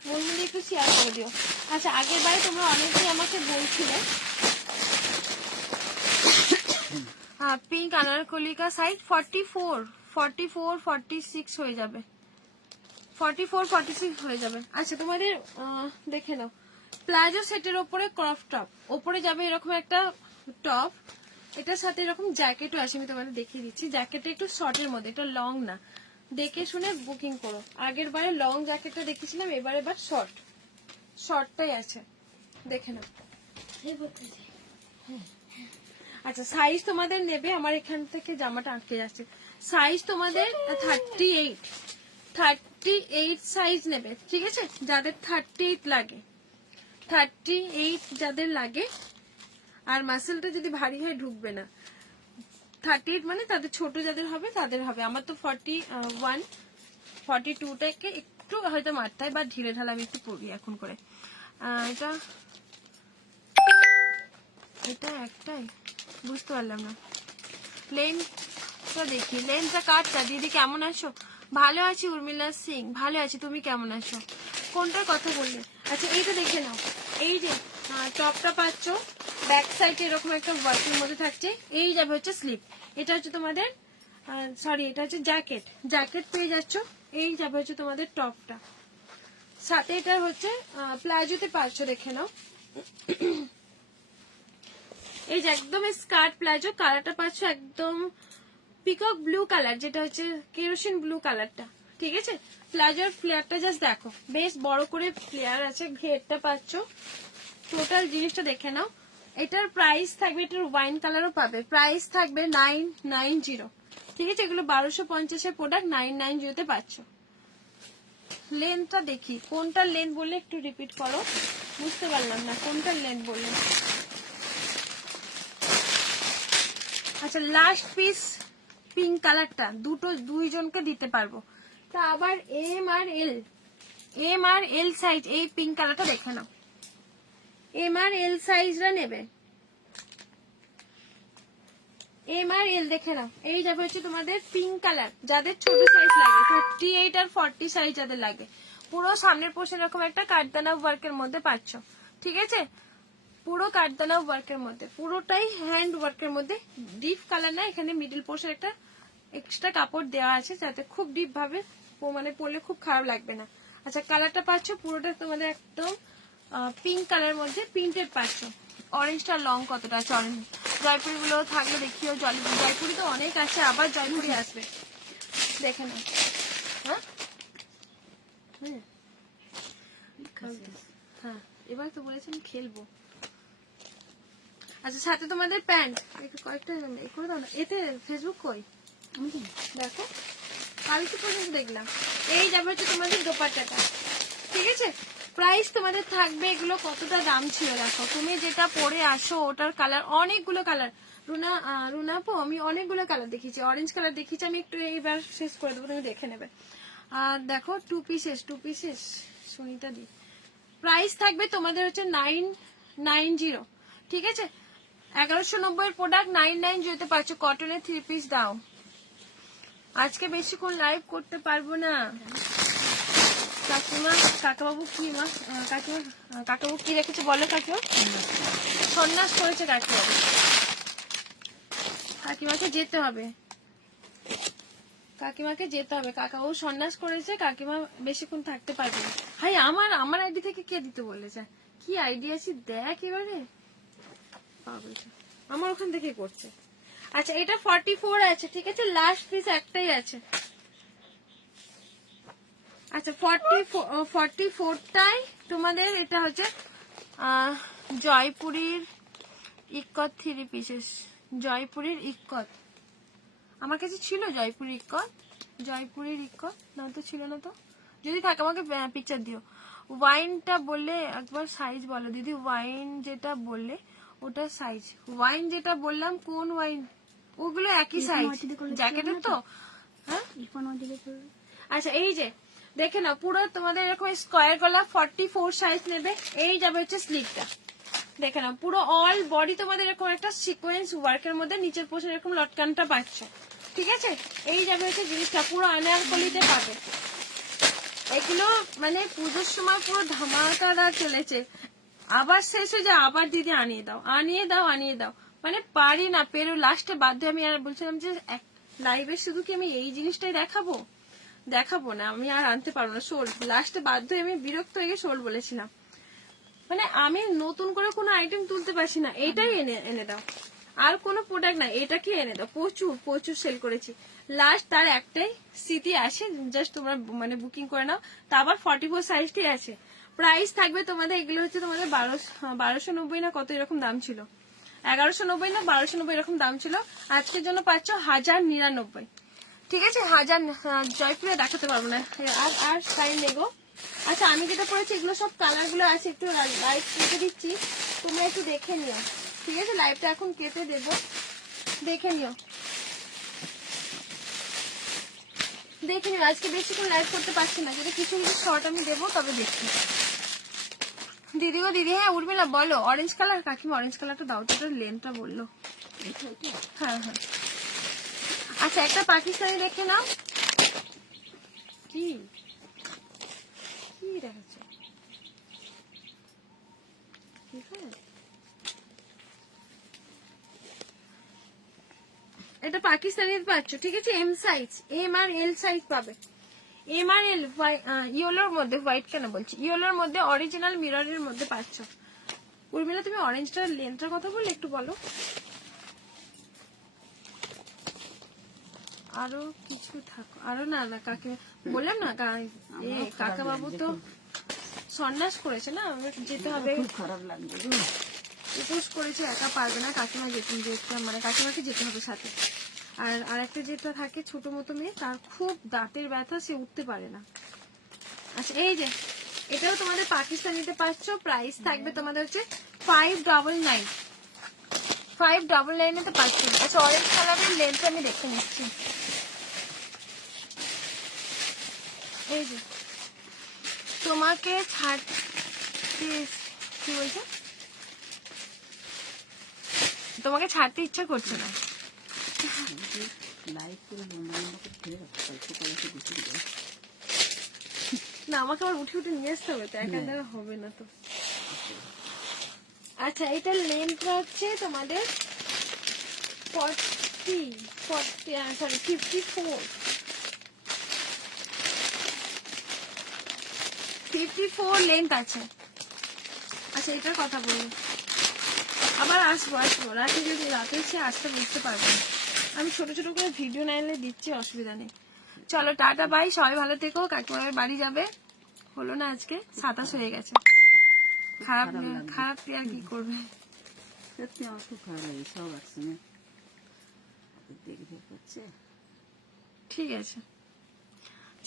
মুনমুন একটু শেয়ার করে দিও। আচ্ছা আগের বারে তোমরা অনেকেই আমাকে বলছিলে পিঙ্ক আনারকলিকা সাইজ 44, 46 হয়ে যাবে, 44, 46 হয়ে যাবে। আচ্ছা তোমাদের দেখে নাও, প্লাজো সেটের ওপরে ক্রপ টপ, ওপরে যাবে এরকম একটা টপ, এটার সাথে এরকম জ্যাকেটও আছে, আমি তোমাদের দেখিয়ে দিচ্ছি। জ্যাকেটটা একটু শর্টের মধ্যে, এটা লং না, দেখে শুনে বুকিং করো। আগের বারে লং জ্যাকেটটা দেখেছিলাম, এবারে শর্টটাই আছে, দেখে নাও। আচ্ছা সাইজ তোমাদের নেবে, আমার এখান থেকে জামাটা আটকে যাচ্ছে, সাইজ তোমাদের 38 সাইজ নেবে, ঠিক আছে। যাদের 38 লাগে, 38 যাদের লাগে, আর মাসেলটা যদি ভারী হয় ঢুকবে না, 38 মানে তাদের ছোট যাদের হবে তাদের হবে। আমার তো 41, 42টাকে একটু হয়তো মারতে হয়, বা ঢিলে ঢালা আমি একটু পড়ি এখন করে। এটা একটাই বুঝতে পারলাম না, লেন্থটা দেখি, লেন্থটা কাটটা। দিদি কেমন আছো? ভালো আছি উর্মিলা সিং, ভালো আছি, তুমি কেমন আছো? কোনটার কথা বললে? আচ্ছা এইটা দেখে নাও, এই যে টপটা পাচ্ছ, ব্যাক সাইডে এরকম একটা ওয়ার্কের মধ্যে থাকছে, এই যাবে হচ্ছে স্লিপ, এটা হচ্ছে তোমাদের সরি এটা হচ্ছে জ্যাকেট পেয়ে যাচ্ছ, এই যাবে হচ্ছে তোমাদের টপটা, সাথে এটা হচ্ছে প্লাজোতে পাচ্ছ, দেখে নাও। এই যে একদম স্কার্ট প্লাজো, কালারটা পাচ্ছ একদম পিকক ব্লু কালার, যেটা হচ্ছে কেরোসিন ব্লু কালারটা, ঠিক আছে। প্লাজোর ফ্লেয়ারটা জাস্ট দেখো, বেশ বড় করে ফ্লেয়ার আছে, ঘেরটা পাচ্ছ, টোটাল জিনিসটা দেখে নাও। এটার প্রাইস থাকবে, এটার ওয়াইন কালারও পাবে, প্রাইস থাকবে 990, ঠিক আছে। এগুলো 1250-এর প্রোডাক্ট 990-তে পাচ্ছ। লেন্থটা দেখি, কোনটার লেন্থ বললে একটু রিপিট করো, বুঝতে পারলাম না কোনটার লেন্থ বললে। আচ্ছা লাস্ট পিস পিঙ্ক কালারটা, দুইজনকে দিতে পারবো, তা আবার এম আর এল সাইজ, এই পিঙ্ক কালারটা দেখে নাও, এম আর এল সাইজরা নেবে, এম আর এল দেখে নাও। এই যাবে হচ্ছে তোমাদের পিঙ্ক কালার, যাদের ছোট সাইজ লাগে, 38 আর 40 সাইজ যাদের লাগে, পুরো সামনের পোর্শন এরকম একটা কাঠদানা ওয়ার্কের মধ্যে পাচ্ছ, ঠিক আছে, পুরো কাঠদানা ওয়ার্কের মধ্যে, পুরোটাই হ্যান্ড ওয়ার্কের মধ্যে, ডিপ কালার না, এখানে মিডল পোর্শন একটা এক্সট্রা কাপড় দেওয়া আছে, যাতে খুব ডিপ ভাবে মানে পরলে খুব খারাপ লাগবে না। আচ্ছা কালারটা পাচ্ছ পুরোটা তোমাদের একদম পিঙ্ক কালারের মধ্যে প্রিন্টেড পাচ্ছ। অরেঞ্জটা লং কতটা আছে, অরেঞ্জ জয়পুরি গুলো থাকলে দেখিও, জয়পুরি তো অনেক আছে, আবার জয়পুরি আসবে, দেখে নাও। হ্যাঁ এবার তো বলেছেন খেলবো। আচ্ছা সাথে তোমাদের প্যান্ট কয়েকটা করে দাও না, এতে ফেসবুক কই দেখো, কালকে পর্যন্ত দেখলাম। এই যাবে হচ্ছে তোমাদের দোপাট্টাটা, ঠিক আছে। প্রাইস তোমাদের থাকবে, এগুলো কতটা দাম ছিল দেখো, তুমি যেটা পরে আসো ওটার কালার, অনেকগুলো কালার, রুনাপো আমি অনেকগুলো কালার দেখিয়েছি, অরেঞ্জ কালার দেখিয়েছি, আমি একটু এইবার শেষ করে দেবো, তুমি দেখে নেবে। আর দেখো টু পিসেস সুনিতা দি, প্রাইস থাকবে তোমাদের হচ্ছে 990, ঠিক আছে। 1190 এর প্রোডাক্ট 990 পাচ্ছ, কটনের 3 পিস দাও। আজকে বেশিক্ষণ লাইভ করতে পারবো না, কাকিমা কাকাবাবু কি মা কাকিমা কাকাবাবু কি রেখেছে বলো কাকিমা? সন্ন্যাস করেছে কাকিবাবু। কাকিমাকে যেতে হবে, কাকিমাকে যেতে হবে। কাকাবাবু সন্ন্যাস করেছে, কাকিমা বেশিক্ষণ থাকতে পারবে না। হাই আমার আইডি থেকে কে দিতে বলেছে? কি আইডিয়া আছে দেখ এবারে, পাগলটা আমার ওখান থেকে করছে। আচ্ছা এটা 44 আছে, ঠিক আছে, লাস্ট পিস একটাই আছে। আচ্ছা 44টাই তোমাদের। এটা হচ্ছে জয়পুরীর ইক্কত 3 পিসেস, জয়পুরীর ইক্কত। আমার কাছে ছিল জয়পুরীর ইক্কত, জয়পুরীর ইক্কত না তো ছিল না তো, যদি থাকে আমাকে পিকচার দিও। ওয়াইনটা বললে একবার সাইজ বলো দিদি, ওয়াইন যেটা বললে ওটা সাইজ, ওয়াইন যেটা বললাম কোন ওয়াইন? ওগুলো একই সাইজ জ্যাকেটের তো। হ্যাঁ আচ্ছা এই যে দেখে নাও, পুরো তোমাদের এরকম স্কোয়ার গলা 44 সাইজ নেবে। এই যাবে হচ্ছে স্লিভটা, দেখে নাও পুরো অল বডি তোমাদের এরকম একটা সিকোয়েন্স ওয়ার্কের মধ্যে নিচের পোর্শন এরকম লটকানটা পাচ্ছ, ঠিক আছে। এই যাবে হচ্ছে জিনিসটা, পুরো আনারকলিতে পাবে। এগুলো মানে পুজোর সময় পুরো ধামাকাদার চলেছে, আবার শেষ হয়ে যায় আবার দিদি আনিয়ে দাও আনিয়ে দাও আনিয়ে দাও, মানে পারি না পেরো। লাস্টে বাধ্য আমি আর বলছিলাম যে লাইভে শুধু কি আমি এই জিনিসটাই দেখাবো না, আমি আর আনতে পারবো না শোল। লাস্টে বাধ্য হয়ে আমি বিরক্ত হয়ে শোল বলেছিলাম, মানে আমি নতুন করে কোনো আইটেম তুলতে পারছি না, এটাই এনে দাও, আর কোনো প্রোডাক্ট না, এটাকে এনে দাও। প্রচুর সেল করেছি। লাস্ট তার একটাই স্মৃতি আসে, জাস্ট তোমরা মানে বুকিং করে নাও। তা আবার 44 সাইজটি আছে। প্রাইস থাকবে তোমাদের, এগুলো হচ্ছে তোমাদের 1290 না কত এরকম দাম ছিল, 1190 না 1290 এরকম দাম ছিল। আজকের জন্য পাচ্ছ 1099, ঠিক আছে। 1000 জয়পুরে দেখাতে পারবো না আর টাইম নেগো। আচ্ছা আমি যেটা পড়েছি এগুলো সব কালার গুলো আছে, একটু লাইট কেটে দিচ্ছি, তোমরা একটু দেখে নিও, ঠিক আছে। লাইভটা এখন কেটে দেবো, দেখে নিও। আজকে বেশিক্ষণ লাইভ করতে পারছি না, যদি কিছু কিছু শর্ট আমি দেবো তবে দেখি। দিদি গো দিদি, হ্যাঁ উর্মিলা বলো। অরেঞ্জ কালার কাকিমা, অরেঞ্জ কালারটা দাও তো, লেনটা বললো। হ্যাঁ হ্যাঁ আচ্ছা একটা পাকিস্তানি দেখে নাও। কি কি দেখাচ্ছে? এটা পাকিস্তানি পাচ্ছ, ঠিক আছে। M size, M R L size পাবে। এম আর এল ইয়েলোর মধ্যে, হোয়াইট কেন বলছি, ইয়েলোর মধ্যে অরিজিনাল মিররের মধ্যে পাচ্ছ। উর্মিলা তুমি অরেঞ্জটার লেন্থটার কথা বললে একটু বলো। আরো কিছু থাকো, আরো না না কাকে বললাম না, কাকা বাবু তো সন্ন্যাস করেছে না, যেতে হবে। খারাপ লাগবে, উপোস করেছে, একা পারবে না, কাকিমা মানে কাকিমাকে যেতে হবে সাথে। আর আরেকটা যেটা থাকে ছোট মতো মেয়ে, তার খুব দাঁতের ব্যথা, সে উঠতে পারে না। আচ্ছা এই যে এটাও তোমাদের পাকিস্তানিতে পাচ্ছ, প্রাইস থাকবে তোমাদের হচ্ছে 599, 599 তে পাচ্ছ। আচ্ছা অরেঞ্জ কালারের লেন্থ আমি দেখে নিচ্ছি। এই যে তোমাকে ছাড়তে, কি বলছে, তোমাকে ছাড়তে ইচ্ছা করছে না। না আমাকে আবার উঠে উঠে নিয়ে আসতে হবে তো, একা দ্বারা হবে না তো। আচ্ছা এটার লেন্থ হচ্ছে তোমাদের 54 লেন্থ আছে। আচ্ছা এটার কথা বলি, আবার আসবো রাতে, যদি রাতে এসে আসতে বুঝতে পারবো না, আমি ছোট ছোট করে ভিডিও নাইলে দিচ্ছি, অসুবিধা নেই। চলো টাটা বাই, সবাই ভালো থেকো। কাকিমার বাড়ি যাবে, হলো না আজকে 27 হয়ে গেছে। খারাপ আর কি করবে, সত্যি আমার খুব খারাপ লাগে, সব একসঙ্গে দেখে করছে। ঠিক আছে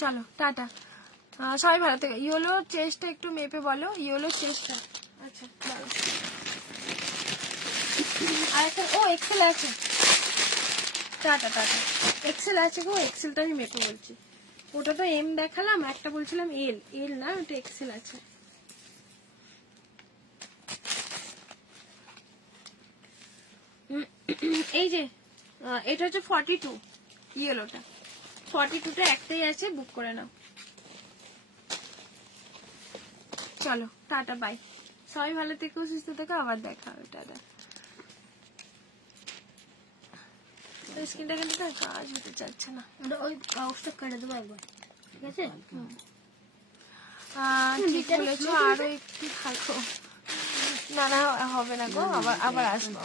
চলো টাটা, সবাই ভালো থেকো। ইয়েলো চেস্টটা একটু মেপে বলো, ইয়েলো চেস্টটা। আচ্ছা বলো। আর একটা ও এক্সেল আছে, টাটা টাটা। এক্সেল আছে গো, এক্সেলটা আমি মেপে বলছি। ওটা তো এম দেখালাম, একটা বলছিলাম এল না, ওটা এক্সেল আছে। এই যে এটা হচ্ছে 42, ইয়েলোটা 42টা একটাই আছে, বুক করে নাও। চলো টাটা বাই, সবাই ভালো থেকো, সুস্থ থেকো, আবার দেখা হবে, টাটা। স্ক্রিনটা কিন্তু তার কাজ হতে চাচ্ছে না। ওই কাগজটা কেটে দেবো একবার, ঠিক আছে? ঠিক বলেছো, আরো একটু থাকো। না না হবে না গো, আবার আসবো।